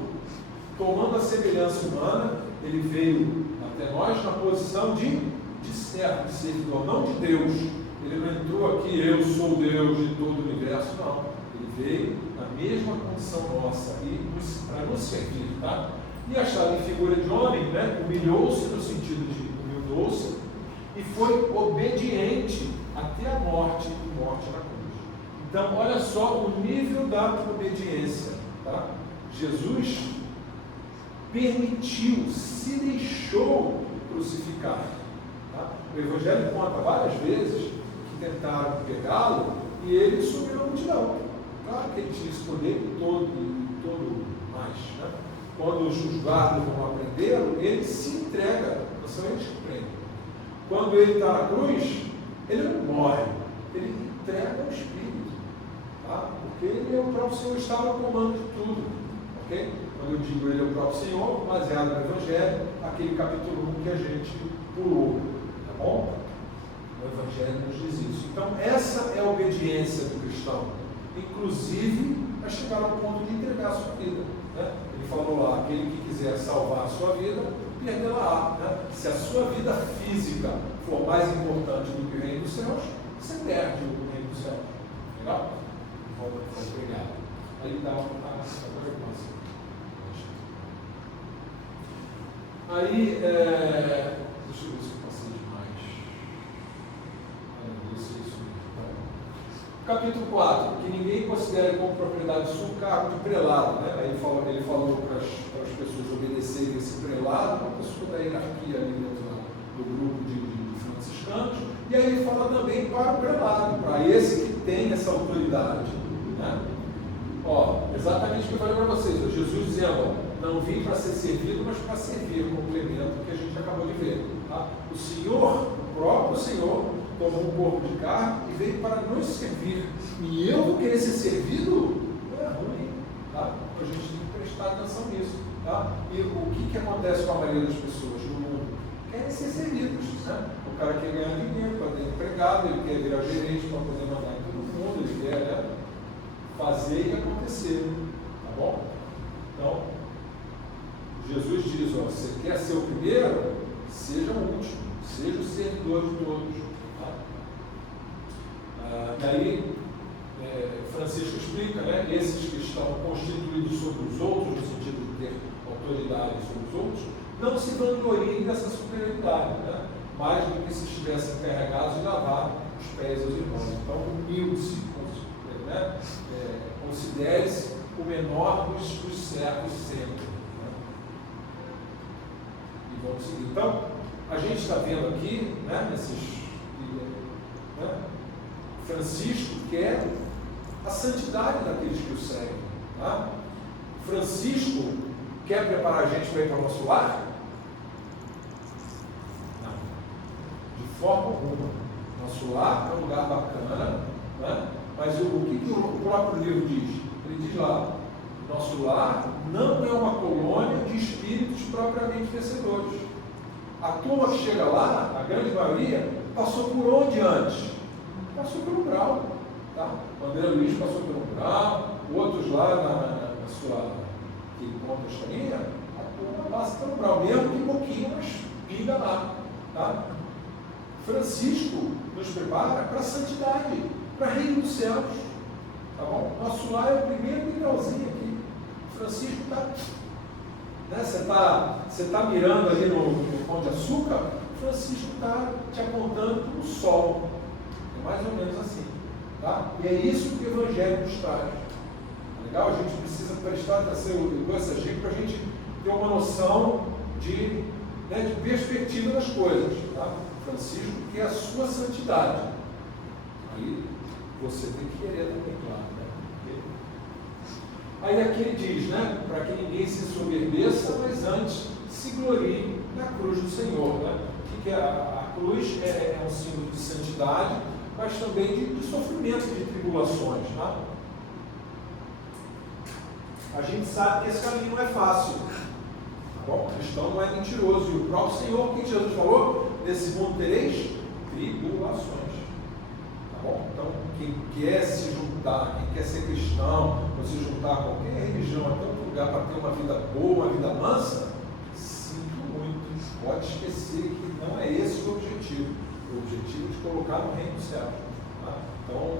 tomando a semelhança humana, ele veio até nós na posição de servo, de servidor, não de Deus. Ele não entrou aqui, eu sou Deus de todo o universo, não. Ele veio na mesma condição nossa, para nos servir, tá? E achado em figura de homem, né? Humilhou-se no sentido de humilhou-se e foi obediente até a morte e morte na cruz. Então, olha só o nível da obediência, tá? Jesus permitiu, se deixou crucificar. Tá? O Evangelho conta várias vezes que tentaram pegá-lo e ele subiu na multidão. Claro que ele tinha esse poder todo mais. Né? Quando os guardas vão aprendê-lo, ele se entrega, não são eles que prendem. Quando ele está na cruz, ele não morre, ele entrega ao Espírito. Tá? Porque ele é o próprio Senhor, estava no comando de tudo. Okay? Quando eu digo ele é o próprio Senhor, baseado no Evangelho, aquele capítulo 1 que a gente pulou. Tá bom? O Evangelho nos diz isso. Então, essa é a obediência do cristão. Inclusive, a chegar ao ponto de entregar a sua vida. Né? Ele falou lá, aquele que quiser salvar a sua vida, perdê-la-á. Né? Se a sua vida física for mais importante do que o reino dos céus, você perde o reino dos céus. Legal? Obrigado. Aí dá uma Aí, deixa eu ver se eu passei demais. Capítulo 4, que ninguém considere como propriedade sua um cargo de prelado. Né? Aí ele falou para as pessoas obedecerem esse prelado, uma pessoa da hierarquia ali dentro do grupo de franciscanos. E aí ele fala também para o prelado, para esse que tem essa autoridade. Né? Ó, exatamente o que eu falei para vocês. Jesus dizendo, não vim para ser servido, mas para servir, o complemento que a gente acabou de ver. Tá? O Senhor, o próprio Senhor, tomou um corpo de carne e veio para nos servir. E eu vou querer ser servido? Não é ruim. Tá? A gente tem que prestar atenção nisso. Tá? E o que acontece com a maioria das pessoas no mundo? Querem ser servidos. Né? O cara quer ganhar dinheiro para ter empregado, ele quer virar gerente para poder mandar em todo mundo, ele quer, né, fazer e acontecer. Tá bom? Então, Jesus diz, ó, você quer ser o primeiro? Seja o último, seja o servidor de todos. Tá? Daí, Francisco explica, né, esses que estão constituídos sobre os outros, no sentido de ter autoridade sobre os outros, não se vangloriem dessa superioridade, né, mais do que se estivessem encarregados de lavar os pés aos irmãos. Então, humilde-se, né, considere-se o menor dos servos sempre. Vamos seguir. Então, a gente está vendo aqui, né, Francisco quer a santidade daqueles que o seguem. Tá? Francisco quer preparar a gente para ir para o nosso lar? Não. De forma alguma. Nosso lar é um lugar bacana, né? Mas o que o próprio livro diz? Ele diz lá, nosso lar não é uma colônia de espíritos propriamente vencedores. A turma que chega lá, a grande maioria, passou por onde antes? passou pelo umbral. Tá? O André Luiz passou pelo umbral, outros lá na sua que conta a historinha, a turma passa pelo umbral, mesmo que pouquinho, mas pinga lá. Tá? Francisco nos prepara para a santidade, para o reino dos céus. Tá bom? Nosso lar é o primeiro degrauzinho aqui. Francisco está. Né? Você está mirando ali no Pão de Açúcar, Francisco está te apontando para o sol. É mais ou menos assim. Tá? E é isso que o Evangelho nos traz. Legal? A gente precisa prestar atenção com essas dicas para a gente ter uma noção de perspectiva das coisas. Tá? Francisco quer a sua santidade. Aí você tem que querer também, claro. Né? Aí aqui ele diz, né? Para que ninguém se ensoberbeça, mas antes se glorie na cruz do Senhor. Né? Que a cruz é um símbolo de santidade, mas também de sofrimento, de tribulações. Tá? A gente sabe que esse caminho não é fácil. Tá bom? O cristão não é mentiroso. E o próprio Senhor, o que Jesus falou? Nesse mundo tereis tribulações. Tá bom? Então, quem quer se juntar, quem quer ser cristão, ou se juntar a qualquer religião, até outro lugar para ter uma vida boa, uma vida mansa, sinto muito. Pode esquecer que não é esse o objetivo. O objetivo é de colocar no reino do céu. Tá? Então,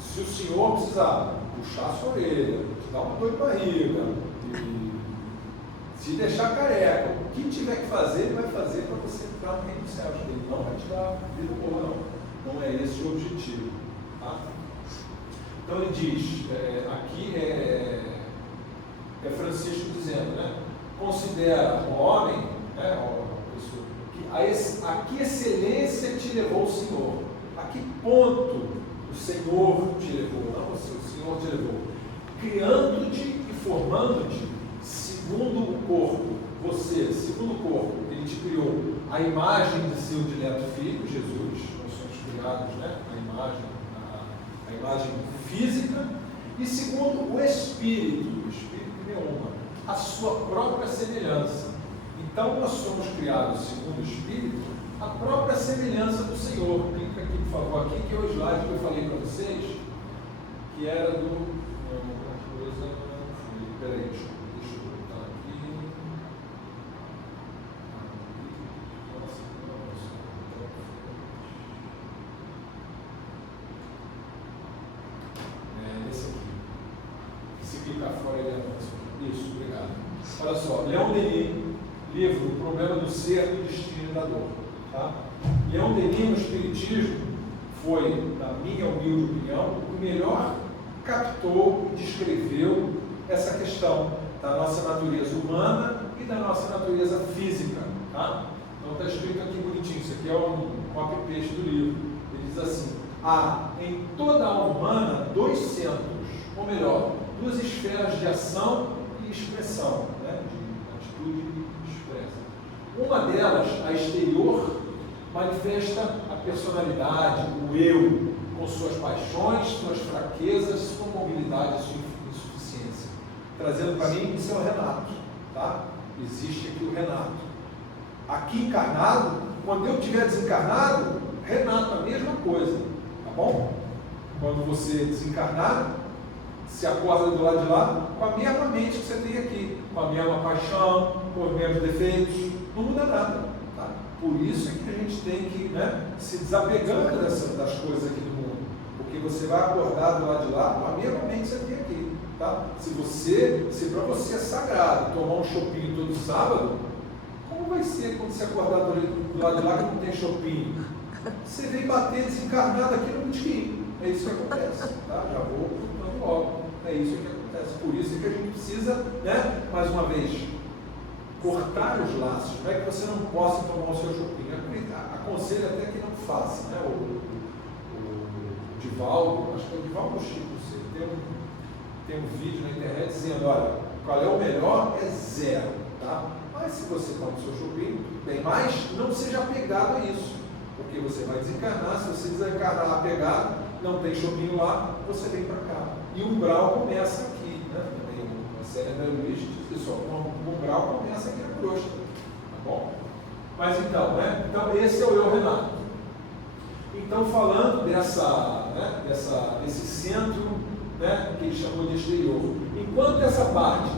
se o Senhor precisar puxar a sua orelha, te dar uma dor de barriga, e se deixar careca, o que tiver que fazer, ele vai fazer para você entrar no reino dos céus. Ele não vai te dar vida boa, não. Não é esse o objetivo. Tá? Então ele diz, aqui é Francisco dizendo, né? Considera o homem, né, a que excelência te levou o Senhor? A que ponto o Senhor te levou? Não, o Senhor te levou. Criando-te e formando-te segundo o corpo. Você, segundo o corpo, ele te criou a imagem de seu dileto filho, Jesus. Nós somos criados, né? A imagem física. E segundo o Espírito neuma, a sua própria semelhança. Então, nós somos criados, segundo o Espírito, a própria semelhança do Senhor. Clica aqui, por favor, aqui, que é o slide que eu falei para vocês, que era do... Alguma coisa... Peraí, deixa eu botar aqui. Esse aqui. Se clicar fora, ele avança. Isso, obrigado. Olha só, Leon Denis, livro O Problema do Ser, do Destino e da Dor. Tá? Leon Denis, no Espiritismo, foi, na minha humilde opinião, o que melhor captou e descreveu essa questão da nossa natureza humana e da nossa natureza física. Tá? Então está escrito aqui bonitinho, isso aqui é um copy-paste do livro. Ele diz assim: há em toda a alma humana dois centros, ou melhor, duas esferas de ação e expressão, né? De atitude e expressa. Uma delas, a exterior, manifesta a personalidade, o eu, com suas paixões, suas fraquezas, sua mobilidade e sua insuficiência. Trazendo para mim, isso é o Renato. Tá? Existe aqui o Renato. Aqui encarnado, quando eu estiver desencarnado, Renato, a mesma coisa. Tá bom? Quando você desencarnar, se acorda do lado de lá com a mesma mente que você tem aqui, com a mesma paixão, com os mesmos defeitos, não muda nada. Tá? Por isso é que a gente tem que, né, se desapegando das coisas aqui do mundo, porque você vai acordar do lado de lá com a mesma mente que você tem aqui. Tá? Se para você é sagrado tomar um chopinho todo sábado, como vai ser quando você acordar do lado de lá que não tem chopinho? Você vem bater desencarnado aqui no botequim. É isso que acontece. Tá? Já vou contando logo. É isso que acontece. Por isso que a gente precisa, né, mais uma vez, cortar os laços. Não é que você não possa tomar o seu chopinho. Aconselho até que não faça. Né? O Divaldo, acho que é o Divaldo Chico, tem um vídeo na internet dizendo, olha, qual é o melhor? É zero. Tá? Mas se você toma o seu chopinho, tudo bem. Mas não seja apegado a isso. Porque você vai desencarnar, se você desencarnar apegado, não tem chopinho lá, você vem para cá. E o umbral começa aqui, né? Também uma série da Luiz diz isso, o umbral começa aqui na crosta, tá bom? Mas então, né? Então esse é o eu Renato. Então, falando desse centro, né, que ele chamou de exterior, enquanto essa parte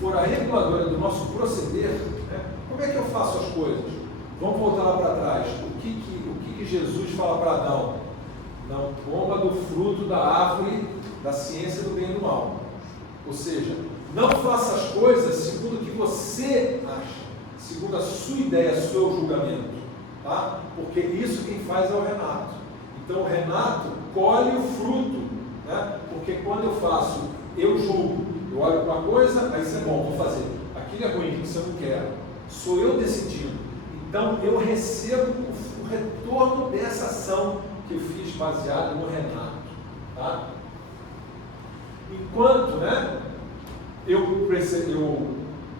for a reguladora do nosso proceder, né, como é que eu faço as coisas? Vamos voltar lá para trás. O que Jesus fala para Adão? Não coma do fruto da árvore da ciência do bem e do mal. Ou seja, não faça as coisas segundo o que você acha, segundo a sua ideia, seu julgamento, tá? Porque isso quem faz é o Renato. Então o Renato colhe o fruto, né? Porque quando eu faço, eu julgo, eu olho para uma coisa, aí isso é bom, vou fazer. Aquilo é ruim, isso eu não quero. Sou eu decidindo. Então eu recebo o retorno dessa ação que eu fiz baseado no Renato, tá? Enquanto, né, eu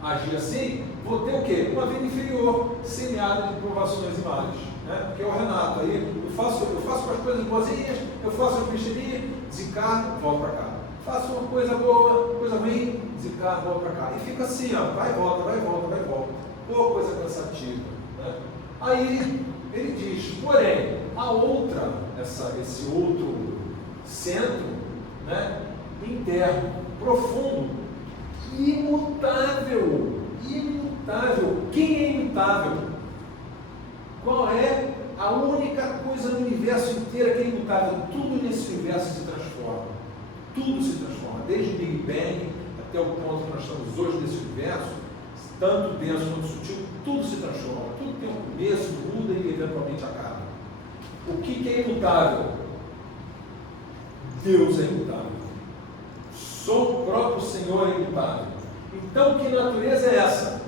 agir assim, vou ter o quê? Uma vida inferior, semeada de provações e males, né? Porque é o Renato. Aí eu faço as coisas boazinhas, eu faço as bestezinhas, desencarno, volto para cá. Faço uma coisa boa, coisa ruim, desencarno, volto para cá. E fica assim, ó, vai e volta, vai e volta, vai e volta. Pô, coisa cansativa, né? Aí ele diz, porém, a outra, esse outro centro, né, interno, profundo, imutável. Quem é imutável? Qual é a única coisa no universo inteiro que é imutável? Tudo nesse universo se transforma. Tudo se transforma. Desde o Big Bang até o ponto que nós estamos hoje nesse universo, tanto denso quanto sutil, tudo se transforma. Tudo tem um começo, muda e eventualmente acaba. O que é imutável? Deus é imutável. Só o próprio Senhor é imutável. Então, que natureza é essa?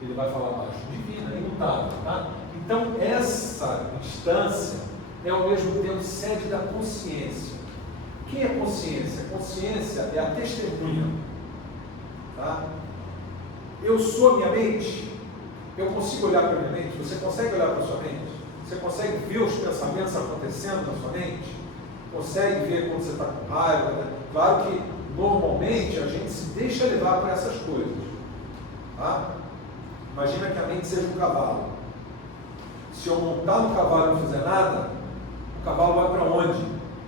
Ele vai falar abaixo. Divina, imutável. Tá? Então, essa instância é ao mesmo tempo sede da consciência. Quem é consciência? Consciência é a testemunha. Tá? Eu sou a minha mente? Eu consigo olhar para a minha mente? Você consegue olhar para a sua mente? Você consegue ver os pensamentos acontecendo na sua mente? Consegue ver quando você está com raiva? Né? Claro que, normalmente, a gente se deixa levar para essas coisas. Tá? Imagina que a mente seja um cavalo. Se eu montar no cavalo e não fizer nada, o cavalo vai para onde?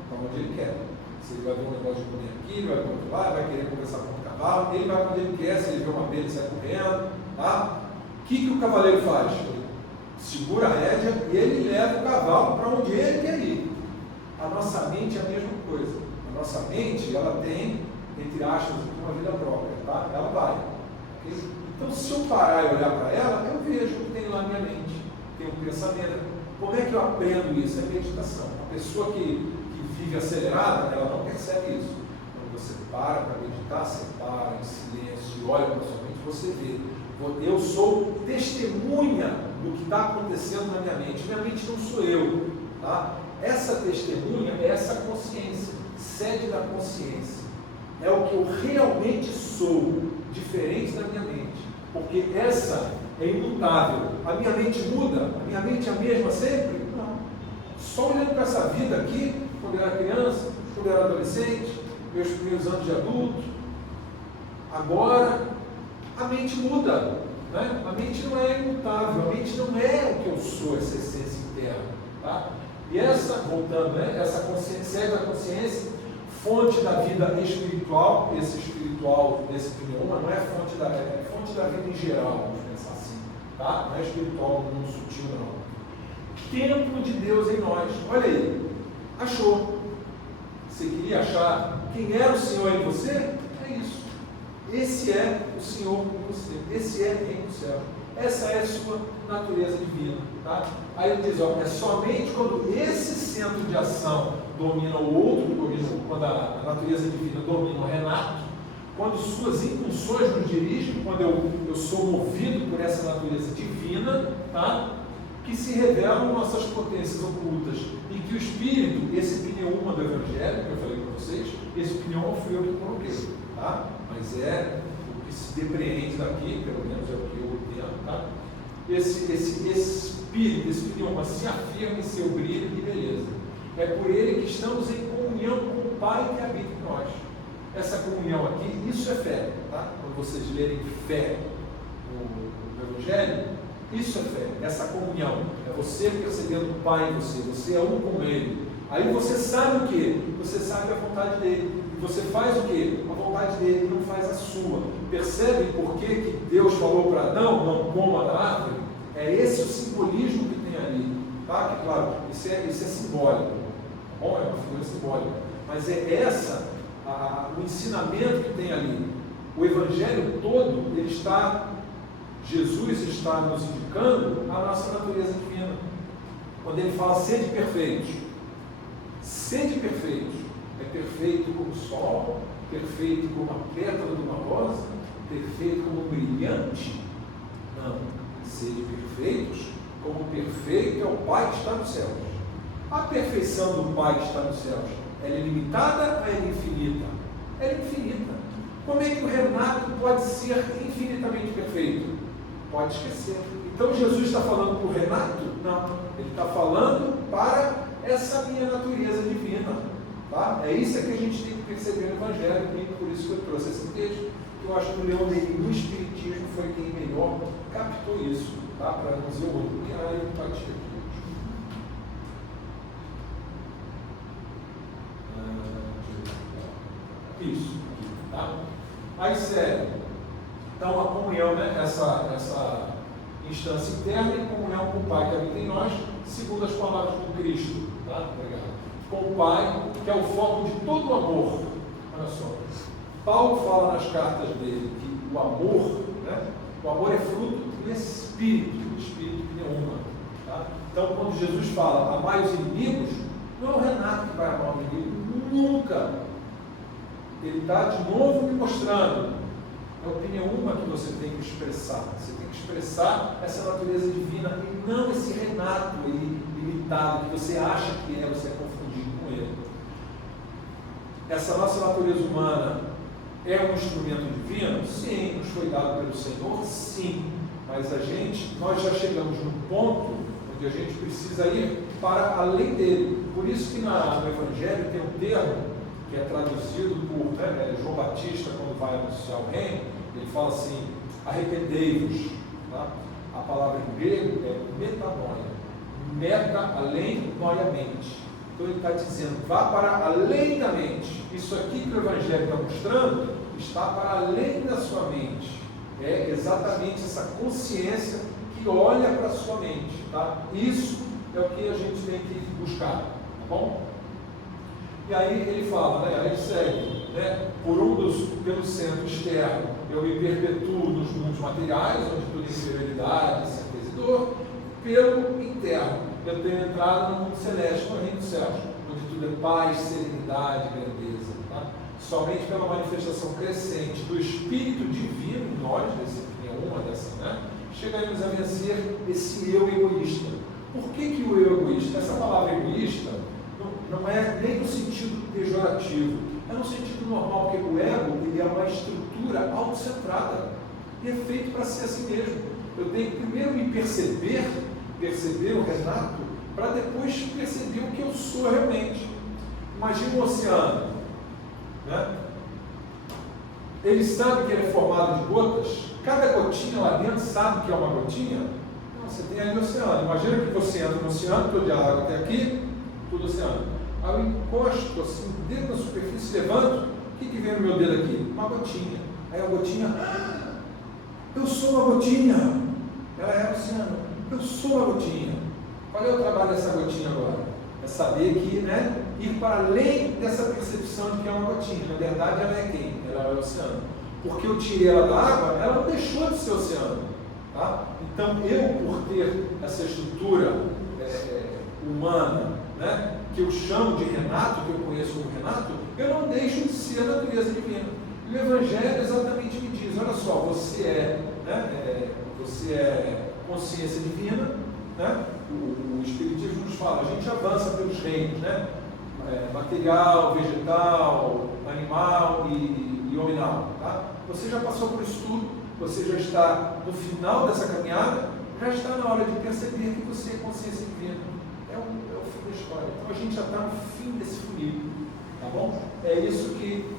Para onde ele quer. Se ele vai ver um negócio de comer aqui, ele vai para outro lado, vai querer conversar com o cavalo, ele vai para onde ele quer, se ele vê uma abelha, ele sai correndo. Tá? O que o cavaleiro faz? Ele segura a rédea e ele leva o cavalo para onde ele quer ir. A nossa mente é a mesma coisa. A nossa mente, ela tem, entre aspas, uma vida própria, tá? Ela vai. Okay? Então, se eu parar e olhar para ela, eu vejo o que tem lá na minha mente. Tem um pensamento. Como é que eu aprendo isso? É meditação. A pessoa que vive acelerada, ela não percebe isso. Quando você para meditar, você para em silêncio, olha para sua mente, você vê. Eu sou testemunha do que está acontecendo na minha mente. Minha mente não sou eu. Tá? Essa testemunha é essa consciência, sede da consciência. É o que eu realmente sou, diferente da minha mente. Porque essa é imutável. A minha mente muda? A minha mente é a mesma sempre? Não. Só olhando para essa vida aqui, quando eu era criança, quando eu era adolescente, meus primeiros anos de adulto, agora, a mente muda. Né? A mente não é imutável, a mente não é o que eu sou, essa essência interna. Tá? E essa, voltando, né? Essa consciência, sede da consciência, fonte da vida espiritual, esse espiritual desse pneuma não é fonte da vida em geral, vamos pensar assim, tá? Não é espiritual no mundo sutil, não. Templo de Deus em nós. Olha aí, achou. Você queria achar quem era o Senhor em você? É isso. Esse é o Senhor em você. Esse é o Reino do Céu. Essa é a sua natureza divina. Tá? Aí ele diz, ó, é somente quando esse centro de ação domina o outro, quando a natureza divina domina o Renato, quando suas impulsões nos dirigem, quando eu sou movido por essa natureza divina, tá? Que se revelam nossas potências ocultas, e que o Espírito, esse pneuma do Evangelho, que eu falei para vocês, esse pneuma fui eu que coloquei, tá? Mas é o que se depreende daqui, pelo menos é o que eu entendo, tá? Esse Espírito, esse pneuma se afirma em seu brilho e beleza. É por ele que estamos em comunhão com o Pai que habita em nós. Essa comunhão aqui, isso é fé, tá? Quando vocês lerem fé no Evangelho, Isso é fé, essa comunhão. É você percebendo o Pai em você, você é um com Ele. Aí você sabe o quê? Você sabe a vontade dele. E você faz o quê? A vontade dele, não faz a sua. Percebe por que Deus falou para Adão, não coma da árvore? É esse o simbolismo que tem ali. Tá? Que, claro, isso é simbólico. Tá bom? É uma figura simbólica. Mas é o ensinamento que tem ali. O Evangelho todo, Jesus está nos indicando a nossa natureza divina. Quando ele fala sede perfeitos, é perfeito como o sol, perfeito como a pétala de uma rosa, perfeito como um brilhante. Não, sede perfeitos, como perfeito é o Pai que está nos céus. A perfeição do Pai que está nos céus, ela é limitada ou ela é infinita? Ela é infinita. Como é que o Renato pode ser infinitamente perfeito? Pode esquecer. Então Jesus está falando para o Renato? Não. Ele está falando para essa minha natureza divina. Tá? É isso que a gente tem que perceber no Evangelho, e por isso que eu trouxe esse texto, que eu acho que o Leon Denis, no Espiritismo, foi quem melhor captou isso, tá? Para não dizer o outro. E aí eu parti aqui. Isso. Tá? Aí segue. Então a comunhão, né? Essa instância interna e comunhão com o Pai que habita em nós, segundo as palavras do Cristo. Tá? Obrigado. Com o Pai, que é o foco de todo o amor. Olha só. Paulo fala nas cartas dele que o amor, né? O amor é fruto do Espírito pneuma. Tá? Então, quando Jesus fala amai os inimigos, não é o Renato que vai amar o inimigo, nunca. Ele está de novo me mostrando. É o pneuma que você tem que expressar. Você tem que expressar essa natureza divina e não esse Renato limitado que você acha que é, você é confundido com ele. Essa nossa natureza humana é um instrumento divino? Sim. Nos foi dado pelo Senhor? Sim. Mas nós já chegamos num ponto onde a gente precisa ir para além dele. Por isso que no Evangelho tem um termo que é traduzido por João Batista, quando vai anunciar o reino, ele fala assim, arrependei-vos. Tá? A palavra em grego é metanoia. Meta, além, noiamente. Então ele está dizendo, vá para além da mente. Isso aqui que o Evangelho está mostrando, está para além da sua mente. É exatamente essa consciência que olha para a sua mente. Tá? Isso é o que a gente tem que buscar. Tá bom? E aí ele fala, né, aí segue, né, pelo centro externo, eu me perpetuo nos mundos materiais, onde tudo é inferioridade, certeza e dor. Pelo interno, eu tenho entrado no mundo celeste, no reino dos céus, onde tudo é paz, serenidade, grandeza. Tá? Somente pela manifestação crescente do Espírito Divino em nós, chegaremos a vencer esse eu egoísta. Por que o eu egoísta? Essa palavra egoísta não é nem no sentido pejorativo, é no sentido normal, porque o ego ele é uma estrutura autocentrada e é feito para ser assim mesmo. Eu tenho que primeiro me perceber o Renato, para depois perceber o que eu sou realmente. Imagina um oceano, né? Ele sabe que ele é formado de gotas, cada gotinha lá dentro sabe que é uma gotinha. Não, você tem ali o oceano. Imagina que você entra no oceano, estou de água até aqui, tudo oceano. Aí eu encosto assim, o dedo na superfície, levanto, o que vem no meu dedo aqui? Uma gotinha. Aí a gotinha, eu sou uma gotinha. Ela é o oceano, eu sou uma gotinha. Qual é o trabalho dessa gotinha agora? É saber que, né, ir para além dessa percepção de que é uma gotinha. Na verdade, ela é quem? Ela é o oceano. Porque eu tirei ela da água, ela não deixou de ser oceano. Tá? Então, eu, por ter essa estrutura humana, né, que eu chamo de Renato, que eu conheço como Renato, eu não deixo de ser a natureza divina. E o Evangelho exatamente me diz, olha só, você é consciência divina, né? O Espiritismo nos fala, a gente avança pelos reinos, né? Material, vegetal, animal e hominal. Tá? Você já passou por isso tudo, você já está no final dessa caminhada, já está na hora de perceber que você é consciência divina. É o fim da história. Então a gente já está no fim desse funil. Tá bom? É isso que,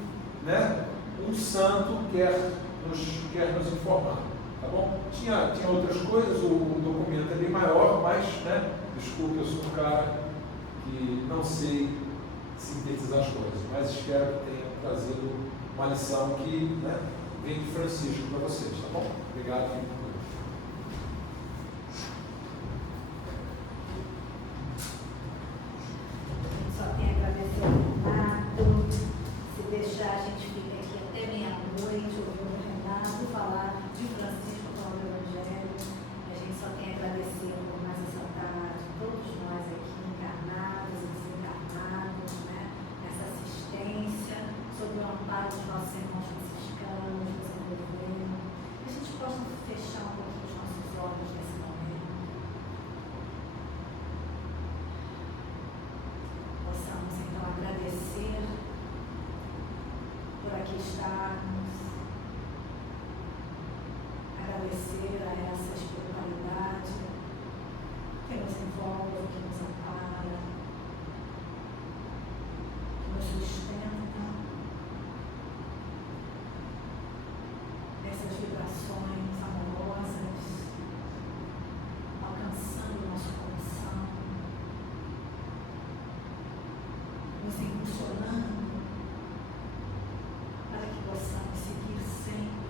né, um santo quer nos informar. Tá bom? Tinha outras coisas, o documento é bem maior, mas, né, desculpa, eu sou um cara que não sei sintetizar as coisas, mas espero que tenha trazido uma lição que, né, vem de Francisco para vocês, tá bom? Obrigado, fiquem com Deus. Só tenho a agradecer ao Renato. Se deixar, a gente fica aqui até meia-noite, ouvindo o Renato falar de Francisco com o Evangelho. A gente só tem a agradecer por mais essa tarde, todos nós aqui, encarnados e desencarnados, né? Essa assistência, sob o amparo dos nossos irmãos franciscanos, desenvolvendo. Que a gente possa fechar um pouquinho os nossos olhos nesse momento. Possamos então agradecer por aqui estarmos, agradecer a essa espiritualidade que nos envolve, que nos ampara, que nos sustenta nessas vibrações amorosas, alcançando o nosso coração, nos impulsionando para que possamos seguir sempre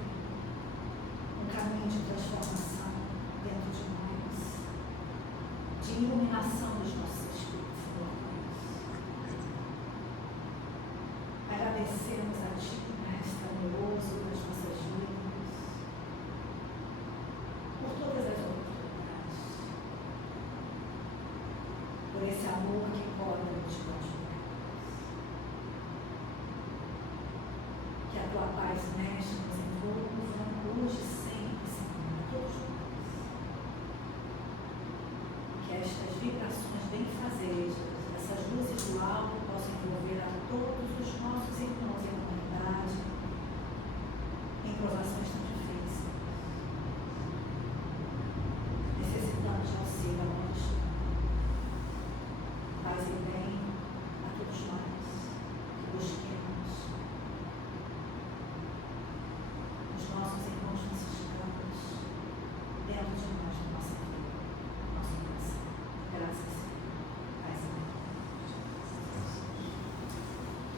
um caminho de transformação dentro de nós, de iluminação dos nossos espíritos internos. Agradecemos a Ti, Mestre amoroso das nossas vidas, por todas as oportunidades, por esse amor que corre nos nossos. Que a Tua paz, Mestre, nos envolva hoje e sempre, Senhor, a todos nós. Que estas vibrações benfazejas, essas luzes do alto